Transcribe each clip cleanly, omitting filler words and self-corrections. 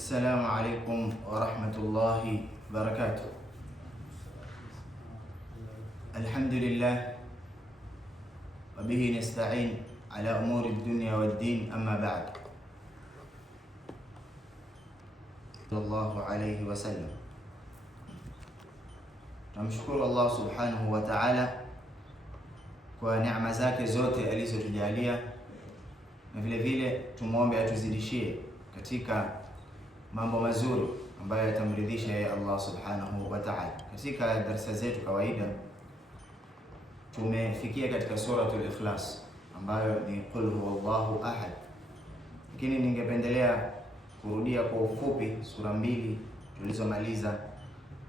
السلام عليكم ورحمة الله وبركاته. الحمد لله وبه نستعين على أمور الدنيا والدين، أما بعد. صلى الله عليه وسلم. Tunamshukuru Allah subhanahu wa ta'ala kwa neema zake zote alizotujalia, na vile vile tumuombe atuzidishie katika mambo mazuri ambayo yatamridhisha yeye Allah subhanahu wa ta'ala. Katika darasa zetu kawaida tumefikia katika suratul Ikhlas ambayo ni qul huwallahu ahad, lakini ningependelea kurudia kwa ufupi sura mbili tulizomaliza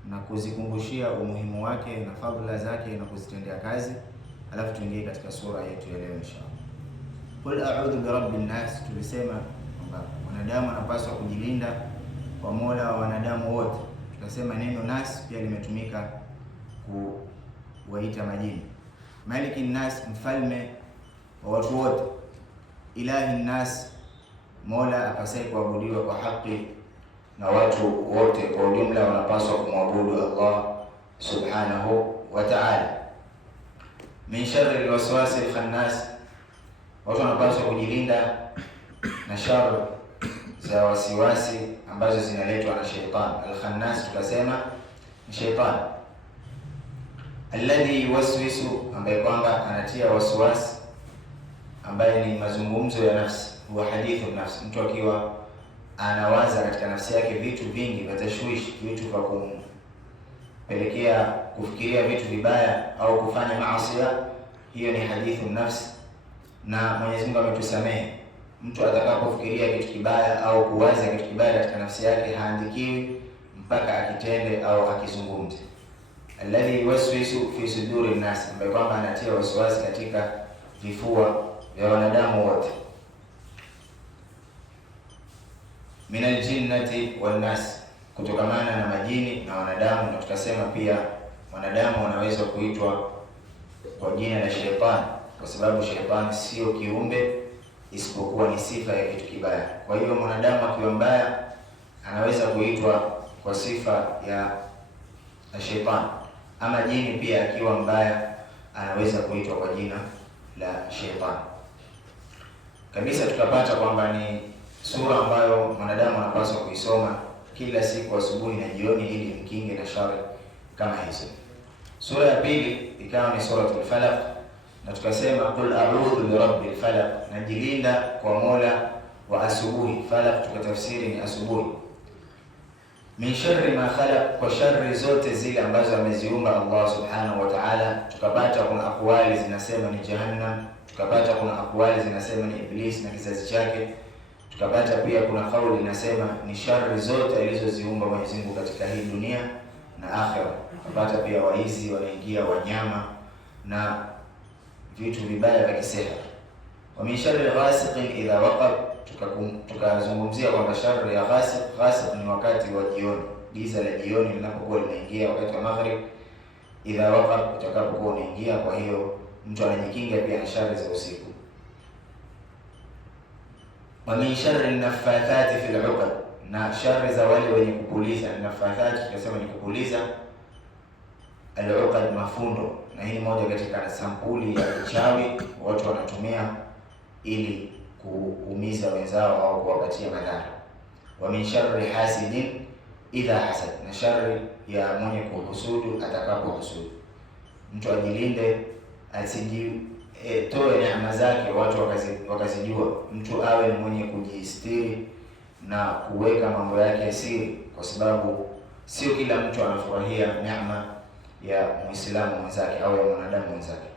na kuzikumbushia umuhimu wake na fadhila zake na kuzitendea kazi, alafu tuingie katika sura yetu ya leo inshallah. Qul a'udhu birabbin nas, tulisema kwamba wanadamu wanapaswa kujilinda kwa Mola wa wanadamu wote. Tukasema neno nas pia limetumika kuwaita majini. Malikin nas, mfalme wa watu wote. Ilahin nas, Mola apasaye kuabudiwa kwa haki na watu wote kwa ujumla wanapaswa kumwabudu Allah subhanahu wa ta'ala. Min sharri alwaswasi alkhannas, watu wanapaswa kujilinda na shar za wasiwasi ambazo zinaletwa na shaitan. Alkhannas tukasema ni shaitan, alladhi yuwaswisu, ambaye kwamba anatia wasiwasi, ambaye ni mazungumzo ya nafsi, huwa hadithu nafsi, mtu akiwa anawaza katika nafsi yake vitu vingi vya tashwishi, vitu vya kumpelekea kufikiria vitu vibaya au kufanya maasi, hiyo ni hadithu nafsi. Na Mwenyezi Mungu ametusamehe, mtu atakapofikiria kitu kibaya au kuwaza kitu kibaya katika nafsi yake haandikiwi mpaka akitende au akizungumze. Alladhi yuwaswisu fi suduri nnas, ambaye kwamba anatia wasiwasi katika vifua vya wanadamu wote. Min aljinnati wan nas, kutokamana na majini na wanadamu. Na tukasema pia wanadamu wanaweza kuitwa kwa jina la shetani, kwa sababu shetani sio kiumbe isipokuwa ni sifa ya kitu kibaya. Kwa hiyo mwanadamu akiwa mbaya anaweza kuitwa kwa sifa ya shetani, ama jini pia akiwa mbaya anaweza kuitwa kwa jina la shetani. Kabisa tukapata kwamba ni sura ambayo mwanadamu anapaswa kuisoma kila siku asubuhi na jioni ili mkinge na shari kama hizo. Sura ya pili ikawa ni suratul Falaq, na tukasema qul a'udhu birabbil falaq, najilinda kwa Mola wa asubuhi. Falaq tukatafsiri ni asubuhi. Min sharri ma khalaq, kwa shari zote zile ambazo ameziumba Allah subhanahu wa ta'ala. Tukapata kuna akwali zinasema ni Jahannam, tukapata kuna akwali zinasema ni Iblis na kizazi chake, tukapata pia kuna kauli inasema ni shari zote alizoziumba Mwenyezi Mungu katika hii dunia na akhera. Tukapata pia waizi wanaingia, wanyama na vitu vibaya vya kisihir. Wa min sharri ghasiqin idha waqab, tukazungumzia kwamba shari ya ghasiq, ghasiq ni wakati wa jioni, giza la jioni linapokuwa linaingia, wakati wa maghrib. Idha waqab, utakapokuwa unaingia. Kwa hiyo mtu anajikinga pia na shari za usiku. Wa min sharri naffathati fil 'uqad, na shari za wale wenye kupuliza. Naffathati tunasema ni kupuliza, al-'uqad mafundo, na hii ni moja katika sampuli ya uchawi watu wanatumia ili kuumiza wenzao au kuwapatia madhara. Wa min sharri hasidin idha hasad, na shari ya mwenye kuhusudu atakapohusudu. Mtu ajilinde asijitoe neema zake watu wakazijua. Mtu awe ni mwenye kujistiri na kuweka mambo yake siri, kwa sababu sio kila mtu anafurahia neema ya Muislamu mwenzake au ya mwanadamu mwenzake.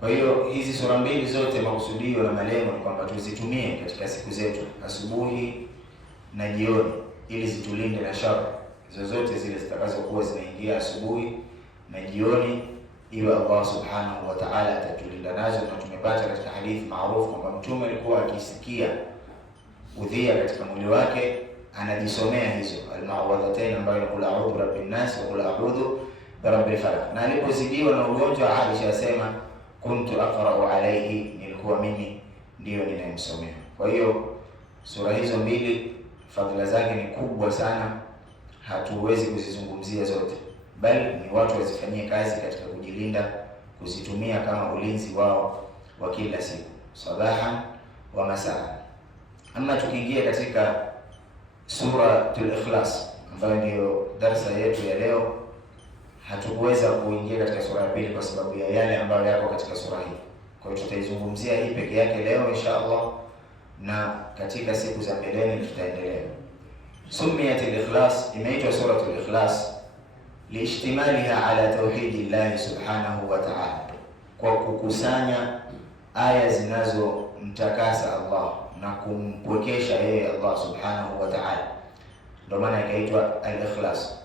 Kwa hiyo hizi sura mbili zote makusudio na malengo ni kwamba tuzitumie katika siku zetu asubuhi na jioni, ili zitulinde na shari zozote zile zitakazokuwa zinaingia asubuhi na jioni, iwe Allah subhanahu wa ta'ala atatulinda nazo. Na tumepata katika hadithi maarufu kwamba Mtume alikuwa akisikia udhia katika mwili wake anajisomea hizo al-ma'wadhatain, ambayo ni qul a'udhu birabbin nas wa qul a'udhu birabbil falaq. Na alipozidiwa na ugonjwa, Aisha asema kuntu aqra'u alayhi, nilikuwa mimi ndio ninayemsomea. Kwa hiyo sura hizo mbili fadhila zake ni kubwa sana, hatuwezi kuzizungumzia zote, bali ni watu wazifanyie kazi katika kujilinda, kuzitumia kama ulinzi wao wa kila siku, sabahan wa masaa. Ama tukiingia katika Suratul Ikhlas ambayo ndio darasa yetu ya leo, hatukuweza kuingia katika sura ya pili kwa sababu ya yale ambayo yako katika sura hii. Kwa hiyo tutaizungumzia hii peke yake leo insha Allah, na katika siku za mbeleni tutaendelea. Sumiyat al-Ikhlas, imeitwa Suratul Ikhlas liishtimaliha ala tauhidillahi subhanahu wa ta'ala, kwa kukusanya aya zinazomtakasa Allah na kumpwekesha yeye Allah subhanahu wa ta'ala, ndio maana ikaitwa al-Ikhlas.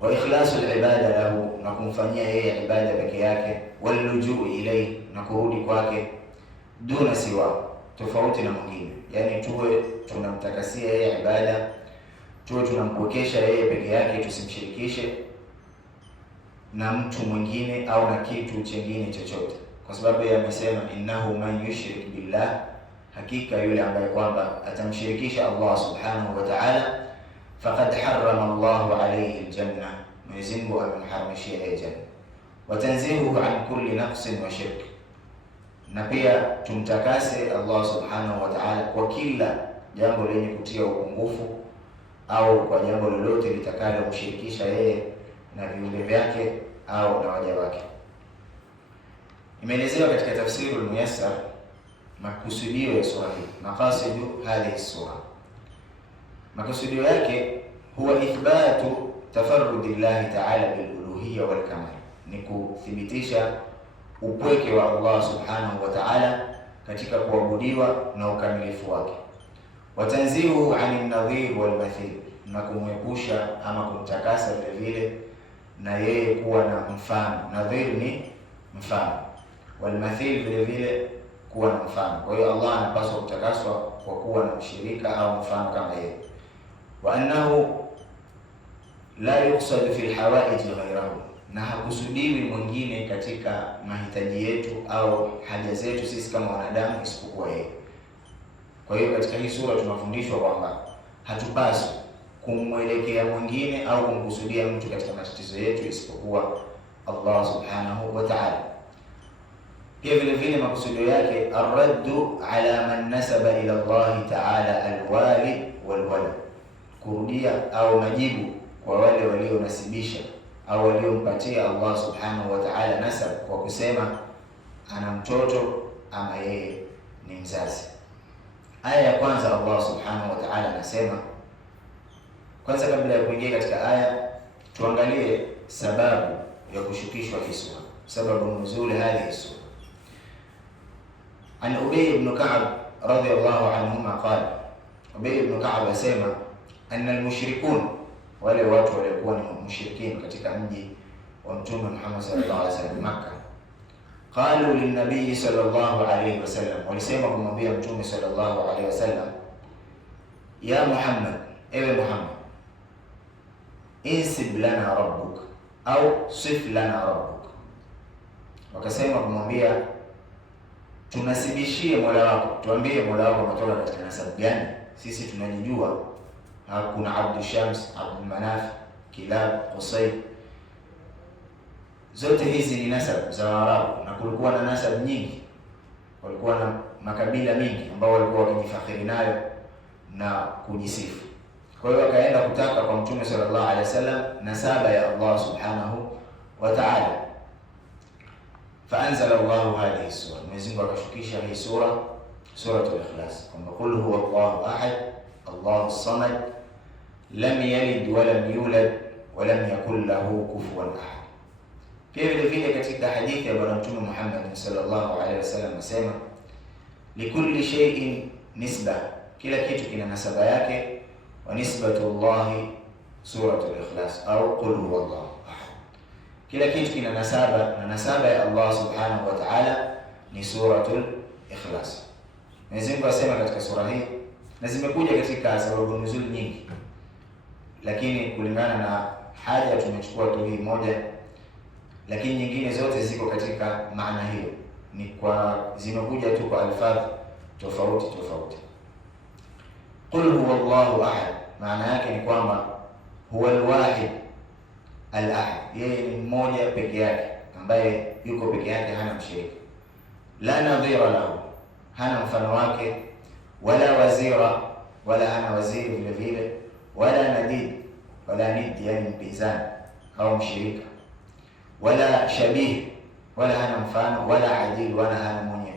Wa ikhlasul ibada lahu, na kumfanyia yeye ibada peke yake, walujuu ilayhi, na kurudi kwake, duna siwa, tofauti na mwingine. Yani tuwe tunamtakasia yeye ibada, tuwe tunampwekesha yeye peke yake, tusimshirikishe na mtu mwingine au na kitu chengine chochote, kwa sababu yeye amesema innahu man yushrik billah, hakika yule ambaye kwamba atamshirikisha Allah subhanahu wa ta'ala, faqad harrama Allahu alayhi aljanna, Mwenyezi Mungu amemharamishia yeye janna. Wa tanzihuhu an kulli naqsin wa shirk, na pia tumtakase Allah subhanahu wa ta'ala kwa kila jambo lenye kutia upungufu au kwa jambo lolote litakalo kumshirikisha yeye na viumbe vyake au na waja wake. Imeelezewa katika Tafsirul Muyassar makusudio ya sura hii, maqasidu hadhihi sura. Makusudio yake huwa ithbatu tafarrudillahi ta'ala biluluhiyya wal kamal, ni kuthibitisha upweke wa Allah subhanahu wa ta'ala katika kuabudiwa na ukamilifu wake. Watanzihu anin nadhir wal mathil, na kumwepusha ama kumtakasa vile vile na yeye kuwa na mfano. Nadhir ni mfano, wal mathil vile vile kuwa na mfano. Kwa hiyo Allah anapaswa kutakaswa kwa kuwa na mshirika au mfano kama yeye. Wa annahu la yuqsad fi alhawaij ghayrahu, na hakusudiwi mwingine katika mahitaji yetu au haja zetu sisi kama wanadamu isipokuwa yeye. Kwa hiyo katika hii sura tunafundishwa kwamba hatupaswi kumwelekea mwingine au kumkusudia mtu katika matatizo yetu isipokuwa Allah subhanahu wa ta'ala. Pia vile vile makusudio yake arraddu ala man nasaba ila Allah ta'ala alwali walwalad, kurudia au majibu kwa wale walionasibisha au waliompatia Allah subhanahu wa ta'ala nasab kwa kusema ana mtoto ama yeye ni mzazi. Aya ya kwanza Allah subhanahu wa ta'ala anasema, kwanza kabla ya kuingia katika aya tuangalie sababu ya kushukishwa hii sura, sababu nuzul hadhihi sura. An Ubay ibn Ka'b radiyallahu anhuma qala, Ubay ibn Ka'b asema anna al-mushrikun, wale watu waliokuwa ni mushrikين katika mji wa Mtume Muhammad sallallahu alaihi wasallam Makkah, qalu lin-nabiy sallallahu alaihi wasallam, walisema kumwambia Mtume sallallahu alaihi wasallam, ya Muhammad, ewe Muhammad, insib lana rabbuk au sif lana rabbuk, wakasema kumwambia tunasibishie Mola wako, tuambie Mola wako umetoka katika nasabu gani, sisi tunajijua. Kuna Abdu Shams, Abdul Manaf, Kilab, Qusay, zote hizi ni nasab za Waarabu, na kulikuwa na nasab nyingi, walikuwa na makabila mingi ambao walikuwa wakijifakhiri nayo na kujisifu. Kwa hiyo wakaenda kutaka kwa Mtume sallallahu alaihi wasallam nasaba ya Allah subhanahu wa ta'ala. Faanzala Allahu hadhihi sura, Mwenyezi Mungu akashukisha hii sura, Suratul Ikhlas, kwamba qul huwa Allahu ahad Allahu samad lam yalid wa lam yulad wa lam yakul lahu kufuwan ahad. Pia vile vile katika hadithi ya Bwana Mtume Muhammad sallallahu alaihi wasallam anasema, likulli shay'in nisba, kila kitu kina nasaba yake, wa nisbatu Allahi Suratul Ikhlas au qul huwa Allahu ahad. Kila kitu kina nasaba, na nasaba ya Allah subhanahu wa ta'ala ni Suratul Ikhlas. Mwenyezi Mungu asema katika sura hii, na zimekuja katika sababu nuzul nyingi, lakini kulingana na haja tumechukua tu hii moja, lakini nyingine zote ziko katika maana hiyo, ni kwa zimekuja tu kwa alfadh tofauti tofauti. qul huwa Allahu ahad, maana yake ni kwamba huwa alwahid al-ahad, yeye ni mmoja peke yake ambaye yuko peke yake, hana mshirika. La nadhira lahu, hana mfano wake, wala wazira, wala hana waziri vile vile, wala nadid, wala nid, yani mpinzani au mshirika, wala shabih, wala hana mfano, wala adil, wala hana mwenye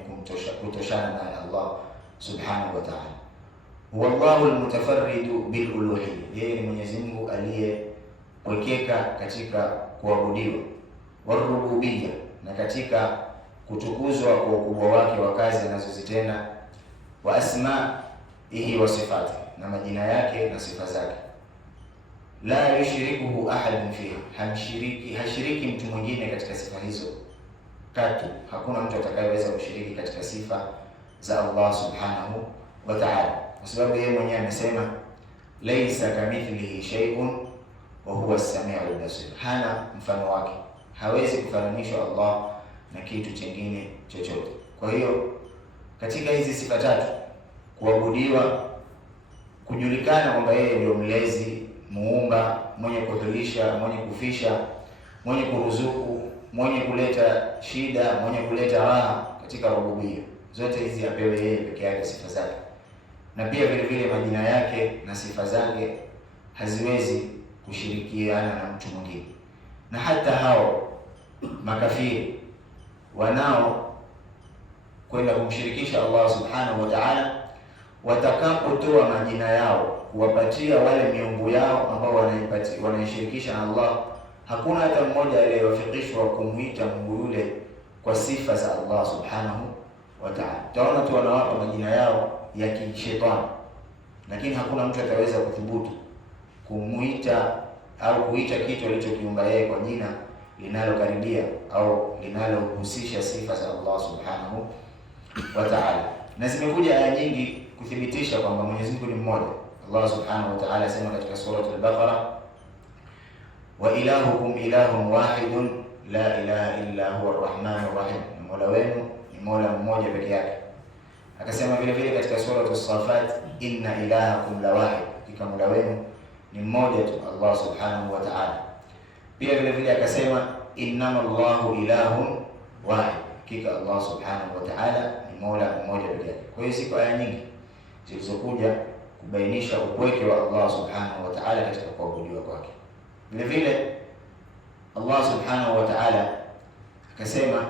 kutoshana na Allah subhanahu wa ta'ala. Huwa Allahu almutafarridu biluluhiyya, yeye ni Mwenyezi Mungu aliyepwekeka katika kuabudiwa, warububiyya, na katika kutukuzwa kwa ukubwa wake wa kazi anazozitenda, wa asma'ihi wa sifati, na majina yake na sifa zake. La yushrikuhu ahadun fiha, hashiriki mtu mwingine katika sifa hizo katu. Hakuna mtu atakayeweza kushiriki katika sifa za Allah subhanahu wa ta'ala, kwa sababu yeye mwenyewe amesema laysa kamithlihi shay'un wa huwa as-sami'ul basir, hana mfano wake, hawezi kufananishwa Allah na kitu chingine chochote. Kwa hiyo katika hizi sifa tatu, kuabudiwa, kujulikana kwamba yeye ndio mlezi, muumba, mwenye kuhulisha, mwenye kufisha, mwenye kuruzuku, mwenye kuleta shida, mwenye kuleta raha, katika rububia zote hizi apewe yeye peke yake sifa zake, na pia vile vile majina yake na sifa zake haziwezi kushirikiana na mtu mwingine. Na hata hao makafiri wanao kwenda kumshirikisha Allah subhanahu wa ta'ala, watakapotoa majina yao kuwapatia wale miungu yao ambao wanaishirikisha na Allah, hakuna hata mmoja aliyewafikishwa kumuita Mungu yule kwa sifa za Allah subhanahu wa ta'ala. Taona tu wanawapa majina yao ya kishetani, lakini hakuna mtu ataweza kuthubutu kumuita au kuita kitu alichokiumba yeye kwa jina linalokaribia au linalohusisha sifa za Allah subhanahu wa ta'ala. Na zimekuja aya nyingi kuthibitisha kwamba Mwenyezi Mungu ni mmoja. Allah subhanahu wa ta'ala asema katika sura al-Baqara, wa ilahukum ilahun wahidun la ilaha illa huwa ar-rahmanur rahim, mola wenu ni mola mmoja peke yake. Akasema vile vile katika sura as-Safat, inna ilahakum la wahid, hakika mola wenu ni mmoja tu, Allah subhanahu wa ta'ala. Pia vile vile akasema innama Allahu ilahun wahid, hakika Allah subhanahu wa ta'ala ni mola mmoja peke yake. Kwa hiyo ziko aya nyingi zilizokuja kubainisha upweke wa Allah subhanahu wa ta'ala katika kuabudiwa kwake. Vile vile Allah subhanahu wa ta'ala akasema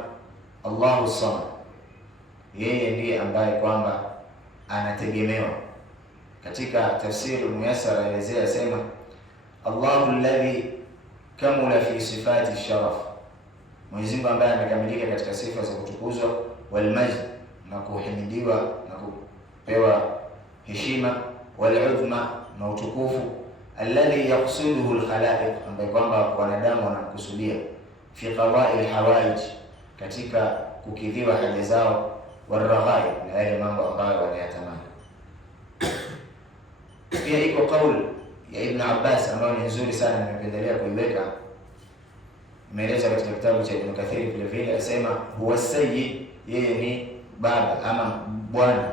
Allahu samad, yeye ndiye ambaye kwamba anategemewa. Katika tafsiri Muyassar anaelezea sema Allahu alladhi kamula fi sifati sharaf, Mwenyezi Mungu ambaye amekamilika katika sifa za kutukuzwa, wal majd, na kuhimidiwa na kupewa heshima, wal udhma, na utukufu, alladhi yaqsiduhu al-khalaiq, ambaye kwamba wanadamu wanamkusudia, fi qada'i al-hawaij, katika kukidhiwa haja zao, waraghaib, na yale mambo ambayo wanayatamani. Pia iko kauli ya Ibn Abbas ambayo ni nzuri sana, nimependelea kuiweka, imeeleza katika kitabu cha Ibn Kathir vile vile, asema huwa sayyid, yeye ni baba ama bwana,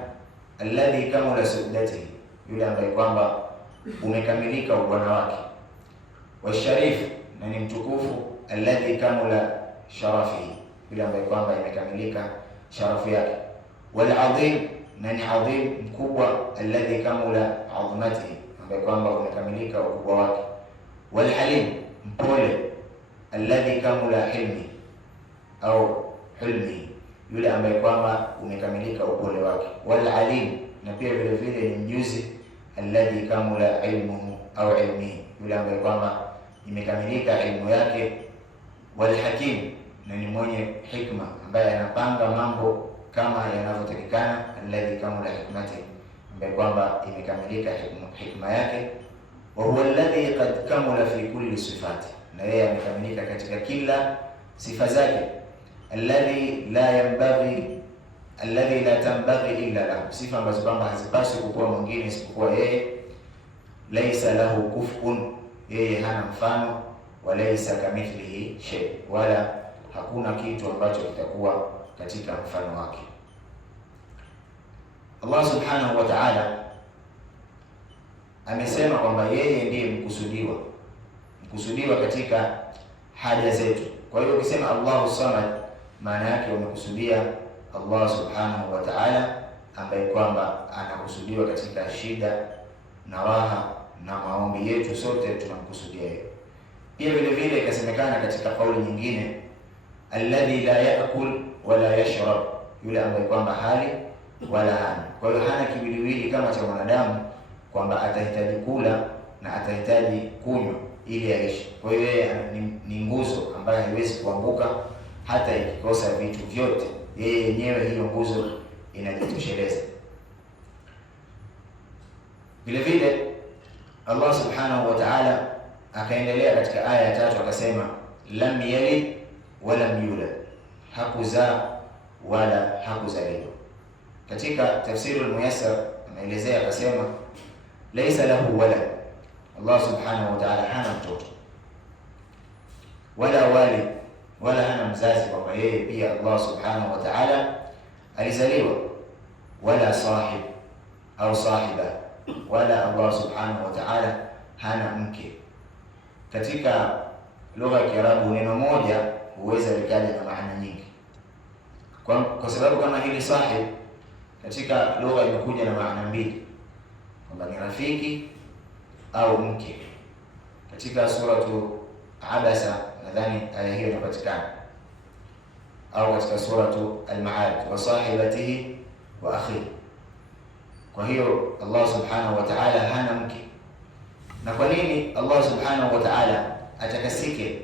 alladhi kamula suddatihi, yule ambaye kwamba umekamilika ubwana wake, wa sharif, na ni mtukufu, alladhi kamula sharafihi, yule ambaye kwamba imekamilika sharafu yake, wal adhim, na ni adhim, mkubwa, alladhi kamula adhmatihi, ambaye kwamba umekamilika ukubwa wake, wal halim, mpole, alladhi kamula hilmi au hulmi, yule ambaye kwamba umekamilika upole wake, wal alim, na pia vile vile ni mjuzi, alladhi kamula ilmuhu au ilmihi, yule ambaye kwamba imekamilika ilmu yake, wal hakim, na ni mwenye hikma, ambaye anapanga mambo kama yanavyotakikana, alladhi kamula hikmatihi, ambaye kwamba imekamilika hikma yake, wa huwa alladhi qad kamula fi kulli sifati, na yeye amekamilika katika kila sifa zake, alladhi la tanbaghi illa lahu, sifa ambazo kwamba hazipaswi kukuwa mwingine isipokuwa yeye, laysa lahu kufun, yeye hana mfano, wa laysa kamithlihi shay, wala hakuna kitu ambacho kitakuwa katika mfano wake. Allah subhanahu wa ta'ala amesema kwamba yeye ndiye mkusudiwa katika haja zetu. Kwa hiyo ukisema Allahu Samad, maana yake umekusudia Allah subhanahu wa ta'ala, ambaye kwamba anakusudiwa katika shida na raha na maombi yetu, sote tunamkusudia yeye. Pia vile vile ikasemekana katika kauli nyingine, alladhi la yaakul wala yashrab, yule ambaye kwamba hali wala hana. Kwa hiyo hana kiwiliwili kama cha mwanadamu kwamba atahitaji kula na atahitaji kunywa ili aishi. Kwa hiyo yeye ni nguzo ambayo haiwezi kuanguka hata ikikosa vitu vyote, yeye yenyewe hiyo nguzo inajitosheleza. Vile vile Allah subhanahu wa ta'ala akaendelea katika aya ya 3 akasema, lam yalid wa lam yulad, hakuzaa wala hakuzaliwa. Katika tafsiri al-Muyassar anaelezea akasema, laysa lahu walad, Allah subhanahu wa ta'ala hana mtoto, wala walid, wala hana mzazi, kwamba yeye pia Allah subhanahu wa ta'ala alizaliwa, wala sahib au sahiba, wala Allah subhanahu wa ta'ala hana mke. Katika lugha ya Kiarabu neno moja huweza likaja na maana nyingi, kwa sababu kama hili sahib katika lugha imekuja na maana mbili, kwamba ni rafiki au mke. Katika suratu Abasa nadhani aya hiyo inapatikana, au katika suratu Al-Ma'arij, wa sahibatihi wa akhihi. Kwa hiyo Allah subhanahu wa ta'ala hana mke. Na kwa nini Allah subhanahu wa ta'ala atakasike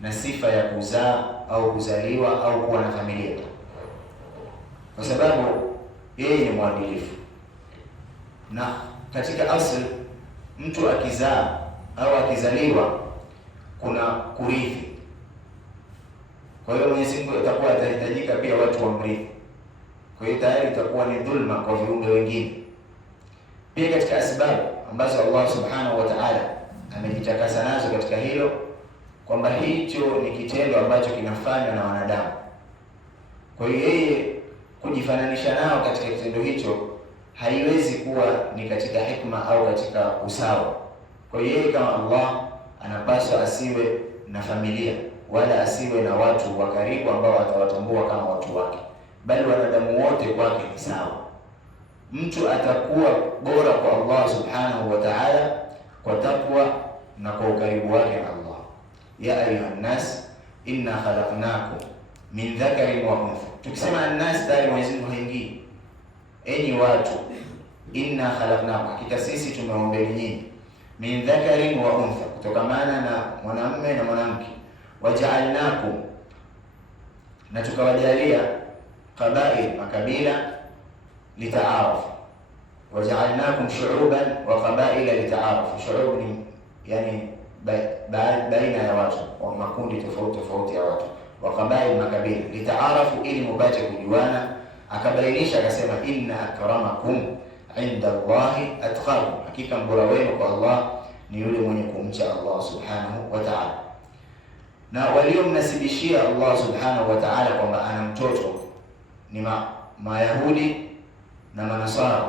na sifa ya kuzaa au kuzaliwa au kuwa na familia? Kwa sababu yeye ni mwadilifu, na katika asili mtu akizaa au akizaliwa kuna kurithi. Kwa hiyo Mwenyezi Mungu atakuwa atahitajika pia watu wamrithi. Kwa hiyo tayari itakuwa ni dhulma kwa viumbe wengine. Pia katika asbabu ambazo Allah subhanahu wa ta'ala amejitakasa nazo katika hilo, kwamba hicho ni kitendo ambacho kinafanywa na wanadamu. Kwa hiyo yeye kujifananisha nao katika kitendo hicho haiwezi kuwa ni katika hikma au katika usawa. Kwa hiyo yeye kama Allah anapaswa asiwe na familia wala asiwe na watu wa karibu ambao atawatambua kama watu wake, bali wanadamu wote kwake ni sawa. Mtu atakuwa bora kwa Allah subhanahu wa ta'ala kwa takwa na kwa ukaribu wake na Allah. Ya ayuhan nas inna khalaqnakum min dhakarin wa untha. Tukisema an-nas tayari Mwenyezi Mungu haingii. Enyi watu, inna khalaqnakum, hakika sisi tumeumbeni nyinyi, min dhakarin wa untha, kutokamana na mwanamume na mwanamke, waja'alnakum, na tukawajalia, qabail, makabila, litaarafu, waja'alnakum shu'uban wa qabaila litaarafu. Shu'ub ni yani baina ya watu wa makundi tofauti tofauti ya watu, wa qabail, makabila, litaarafu, ili mupate kujuana. Akabainisha akasema, inna akramakum inda Allahi atqakum, hakika mbora wenu kwa Allah ni yule mwenye kumcha Allah subhanahu wa ta'ala. Na waliomnasibishia Allah subhanahu wa ta'ala kwamba ana mtoto ni Mayahudi na Manasara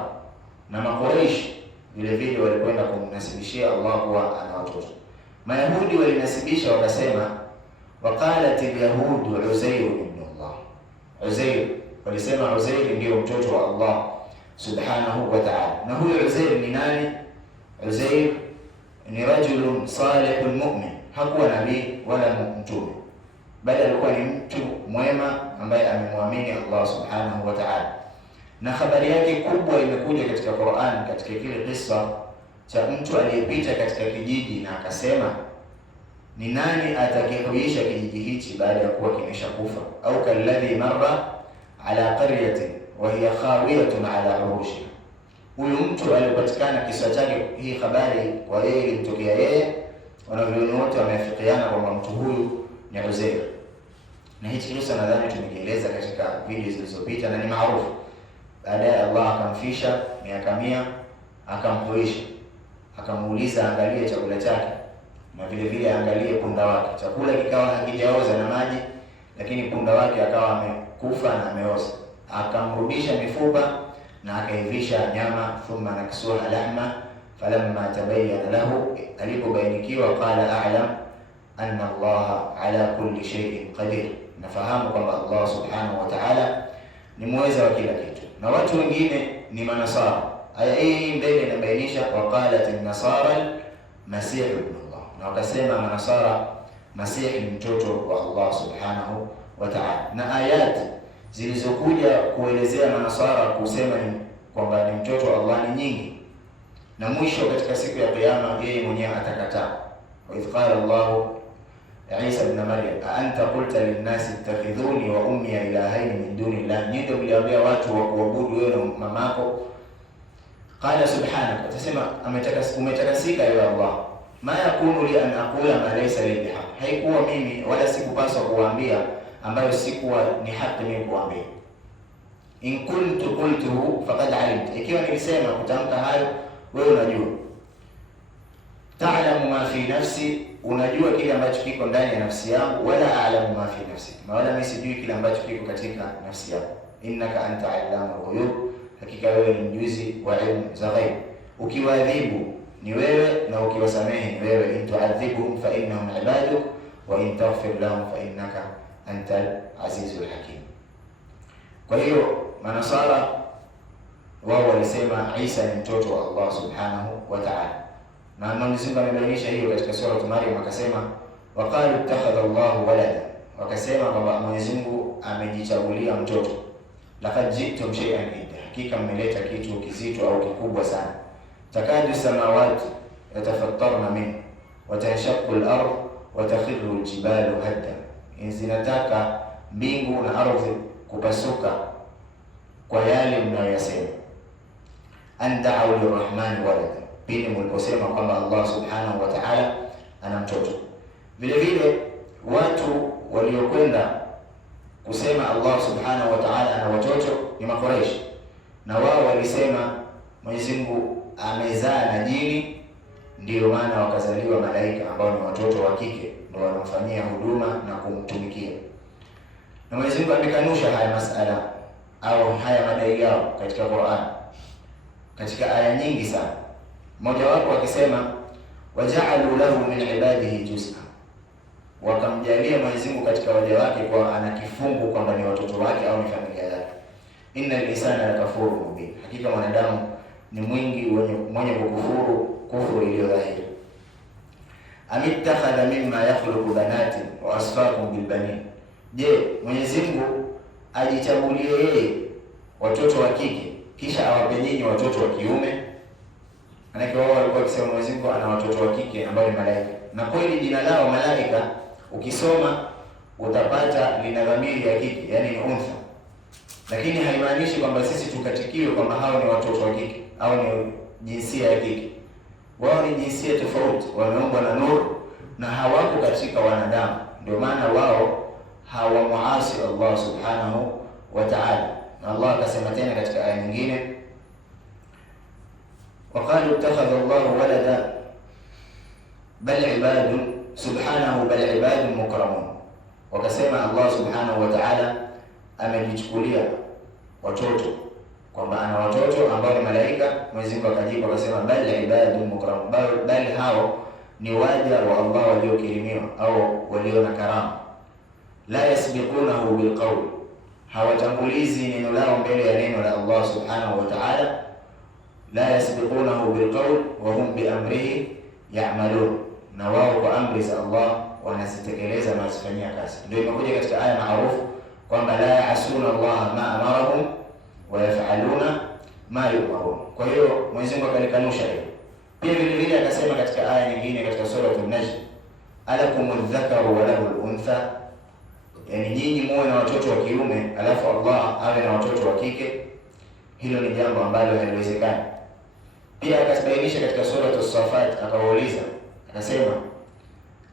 na Makuraish. Vile vile walikwenda kumnasibishia Allah kuwa ana watoto. Mayahudi walinasibisha wakasema, waqalat al-yahud Uzair ibn Allah, Uzair, walisema Uzair ndio mtoto wa Allah subhanahu wa ta'ala. Na huyo Uzair ni nani? Uzair ni rajulun salihun mu'min, hakuwa nabii wala mtume, bali alikuwa ni mtu mwema ambaye amemwamini Allah subhanahu wa ta'ala. Na habari yake kubwa imekuja katika Qur'an, katika kile kisa cha mtu aliyepita katika kijiji na akasema, ni nani atakayehuisha kijiji hichi baada ya kuwa kimeshakufa? Au kalladhi marra ala qaryatin wa hiya khawiyatun ala urushiha. Huyu mtu alipatikana kisa chake, hii habari kwa yeye ilimtokea yeye, wanavyuoni wote wameafikiana kwamba mtu huyu ni Uzair. Na hichi kisa nadhani tumekieleza katika video zilizopita na ni maarufu. Baadaye Allah akamfisha miaka 100, akamhuisha, akamuuliza angalie chakula chake na vile vile angalie punda wake. Chakula kikawa hakijaoza na maji, lakini punda wake akawa amekufa na ameoza. Akamrudisha mifupa na akaivisha nyama, thumma naksuha lahma, falamma tabayyana lahu, alipobainikiwa, qala a'lam anna Allah ala kulli shay'in qadir, nafahamu kwamba Allah subhanahu wa ta'ala ni muweza wa kila kitu. Na watu wengine ni manasara. Aya hii mbele inabainisha, waqalat an-nasara Masih ibn Allah, na wakasema manasara Masih ni mtoto wa Allah subhanahu wa ta'ala. Na ayat zilizokuja kuelezea manasara kusema ni kwamba ni mtoto wa Allah ni nyingi, na mwisho katika siku ya kiyama yeye mwenyewe atakataa. Wa idh qala Allah Isa ibn Maryam, a anta qulta lin-nasi ittakhidhuni wa ummi ilahaini min duni Allah, ndio mliambia watu wa kuabudu wewe na mamako. Qala subhanaka, atasema umetakasika ewe Allah, ma yakunu li an aqula ma laysa li bihaq, haikuwa mimi wala sikupaswa kuwaambia ambayo sikuwa ni haki mimi kuambia. In kuntu qultuhu faqad alimta, ikiwa nilisema kutamka hayo wewe unajua. Ta'lamu ma fi nafsi, unajua kile ambacho kiko ndani ya nafsi yangu. Wala a'lamu ma fi nafsi, na wala mimi sijui kile ambacho kiko katika nafsi yako. Innaka anta allamul ghuyub, hakika wewe ni mjuzi wa ilmu za ghaib. Ukiwaadhibu ni wewe na ukiwasamehe ni wewe. In tu'adhibhum fa innahum ibaduk wa in taghfir lahum fa innaka antal azizul hakim. Kwa hiyo manasara wao walisema Isa ni mtoto wa Allah subhanahu wa ta'ala, na Mwenyezi Mungu amebainisha hiyo katika sura Maryam, akasema waqalu ittakhadha Allahu walada, wakasema kwamba Mwenyezi Mungu amejichagulia mtoto. Laqad ji'tum shay'an idda, hakika mmeleta kitu kizito au kikubwa sana. Takadu samawati yatafattarna min wa tanshaqqu al-ard wa takhirru al-jibalu hadda, zinataka mbingu na ardhi kupasuka kwa yale mnayoyasema. An da'u lirrahmani walada, pindi mliposema kwamba Allah subhanahu wa ta'ala ana mtoto. Vile vile watu waliokwenda kusema Allah subhanahu wa ta'ala ana watoto ni Makuraish, na wao walisema Mwenyezi Mungu amezaa na jini, ndio maana wakazaliwa malaika ambao ni watoto wa kike, ndio wanamfanyia huduma na kumtumikia. Na Mwenyezi Mungu amekanusha haya masala au haya madai yao katika Qur'an, katika aya nyingi sana. Mmoja wapo akisema waja'alu lahu min ibadihi juz'a, wakamjalia Mwenyezi Mungu katika waja wake kwa ana kifungu kwamba ni watoto wake au ni familia yake. Innal insana lakafurun mubin, hakika mwanadamu ni mwingi mwenye kufuru iliyo dhahiri. Amittakhadha mimma yakhluqu banatin wa asfaakum bil banin, je, Mwenyezi Mungu ajichagulie yeye watoto wa kike kisha awape nyinyi watoto wa kiume? Manake wao walikuwa wakisema Mwenyezi Mungu ana watoto wa kike ambao ni malaika, na kweli jina lao malaika ukisoma utapata lina dhamiri ya kike, yani ni untha, lakini haimaanishi kwamba sisi tukatikiwe kwamba hao ni watoto wa kike au ni jinsia ya kike. Wao ni jinsia tofauti, wameumbwa na nuru na hawako katika wanadamu, ndio maana wao hawamuasi Allah subhanahu wa ta'ala. Na Allah akasema tena katika aya nyingine, waqalu ittakhadha Allahu walada bal ibadun subhanahu bal ibadun mukramun, wakasema Allah subhanahu wa ta'ala amejichukulia watoto kwamba ana watoto ambao ni malaika. Mwenyezi Mungu akajibu akasema bal ibadun mukramun, bali hao ni waja wa Allah waliokirimiwa au walio na karama. La yasbiqunahu bilqawl, hawatangulizi neno lao mbele ya neno la Allah subhanahu wa ta'ala. La yasbiqunahu bilqawl wa hum bi amrihi ya'malun, na wao kwa amri za Allah wanazitekeleza na wasifanyia kazi. Ndio imekuja katika aya maarufu kwamba la ya'asuna Allah ma amarahum wa yaf'aluna ma yu'marun. Kwa hiyo Mwenyezi Mungu akalikanusha hilo. Pia vile vile akasema katika aya nyingine katika sura An-Najm, alakumudh dhakaru wa lahul untha, yani nyinyi muwe na watoto wa kiume alafu Allah awe na watoto wa kike. Hilo ni jambo ambalo haliwezekani. Pia akasbainisha katika sura As-Safat, akawauliza akasema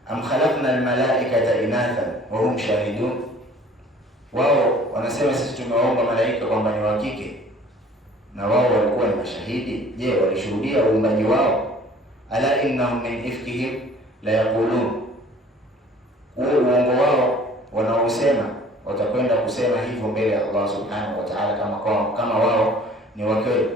am khalaqna al-malaikata inathan wa hum shahidun, wao wanasema sisi tumewaumba malaika kwamba ni wa kike na wao walikuwa ni mashahidi. Je, walishuhudia uumbaji wao? Ala innahum min ifkihim la yaqulun, uongo wao wanaosema watakwenda kusema hivyo mbele ya Allah subhanahu wa ta'ala kama wao ni wakweli.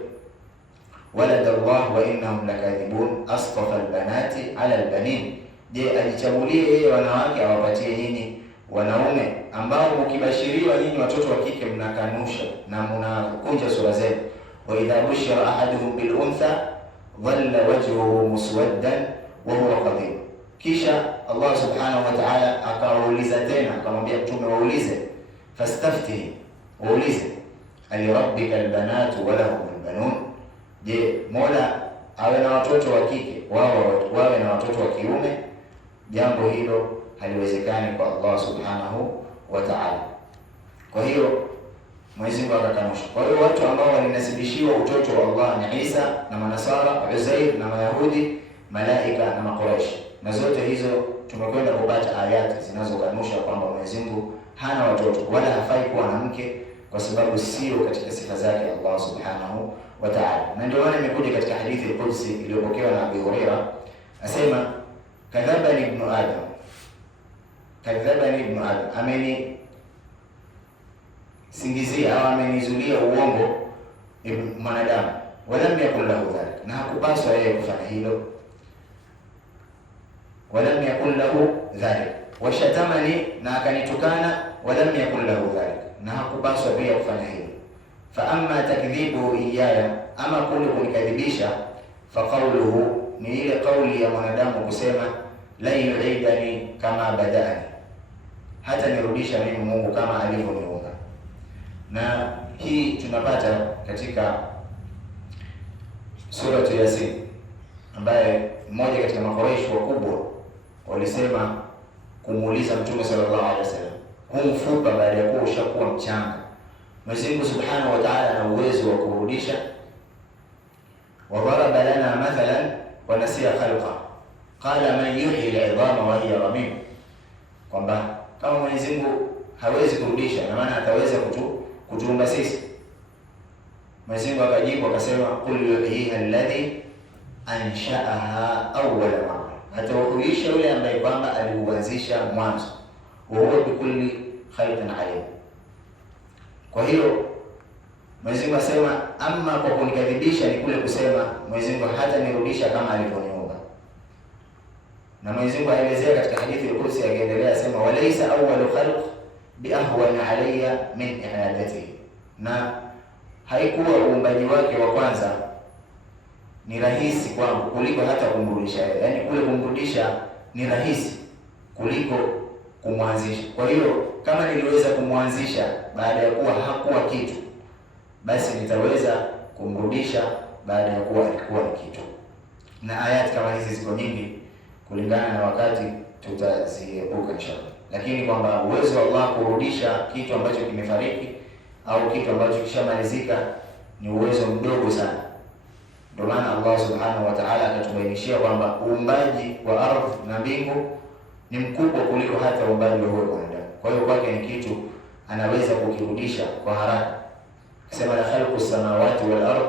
walada Allah wa innahum lakadhibun asfafa albanati ala albanin. Je, ajichagulie yeye wanawake awapatie nyinyi wanaume, ambao mkibashiriwa nyinyi watoto wa kike mnakanusha na mnakunja sura zenu. Wa idha bushira ahaduhum bil untha dhalla wajhuhu muswaddan wa huwa kadhib. Kisha Allah subhanahu wa ta'ala akawauliza tena, akamwambia Mtume waulize, fastaftihi, waulize, alirabbika albanatu wa lahum albanun. Je, Mola awe na watoto wa kike wao wawe na watoto wa kiume? Jambo hilo haliwezekani kwa Allah subhanahu wa ta'ala. Kwa hiyo Mwenyezi Mungu akakanusha. Kwa hiyo watu ambao walinasibishiwa utoto wa Allah ni Isa na Manasara, Uzair na Mayahudi, malaika na Makuraish, na zote hizo tumekwenda kupata ayati zinazokanusha kwamba Mwenyezi Mungu hana watoto wala hafai kuwa na mke, kwa sababu sio katika sifa zake Allah subhanahu wa ta'ala. Na ndio maana imekuja katika hadithi al-Qudsi iliyopokewa na Abu Huraira, asema kadhabani ibn Adam, kadhabani ibn Adam, ameni singizia au amenizulia uongo mwanadamu, walam yakul lahu dhalik, na hakupaswa yeye kufanya hilo, walam yakul lahu dhalik, washatamani, na akanitukana, walam yakul lahu dhalik, na hakupaswa pia kufanya hilo. Fa amma takdhibu iyaya, ama kule kunikadhibisha, fa qawluhu, ni ile kauli ya mwanadamu kusema la yu'idani kama badani, hata nirudisha mimi Mungu kama alivyoniumba. Na hii tunapata katika suratu Yasin, ambaye mmoja katika Makuraishi wakubwa walisema kumuuliza Mtume sallallahu alaihi wasallam, huu mfupa baada ya kuwa ushakuwa mchanga, Mwenyezi Mungu subhanahu wa ta'ala ana uwezo wa kurudisha? Wa daraba lana mathalan wa nasiya khalqa qala man yuhyi al-'idhama wa hiya ramim, kwamba kama Mwenyezi Mungu hawezi kurudisha, na maana ataweza kutuumba sisi. Mwenyezi Mungu akajibu akasema, qul yuhyiha alladhi ansha'aha awwala marra, atawahuisha yule ambaye kwamba aliuanzisha mwanzo, wa huwa bikulli khalqin alim. Kwa hiyo Mwenyezi Mungu asema, ama kwa kunikadhibisha ni kule kusema Mwenyezi Mungu hata nirudisha kama alivyoniumba. Na Mwenyezi Mungu aelezea katika hadithi al-Qudsi, akiendelea asema, walaysa awwalu khalq biahwan alayya min i'adatihi, na haikuwa uumbaji wake wa kwanza ni rahisi kwangu kuliko hata kumrudisha yeye, yaani kule kumrudisha ni rahisi kuliko kumwanzisha. Kwa hiyo kama niliweza kumwanzisha baada ya kuwa hakuwa kitu, basi nitaweza kumrudisha baada ya kuwa alikuwa ni kitu. Na ayati kama hizi ziko nyingi, kulingana na wakati tutaziepuka inshallah, lakini kwamba uwezo wa Allah kurudisha kitu ambacho kimefariki au kitu ambacho kishamalizika ni uwezo mdogo sana. Ndio maana Allah subhanahu wa ta'ala akatubainishia kwamba uumbaji wa ardhi na mbingu ni mkubwa kuliko hata uumbaji wa huyo mwanadamu. Kwa hiyo kwake ni kitu anaweza kukirudisha kwa haraka. Sema la khalqu samawati wal ard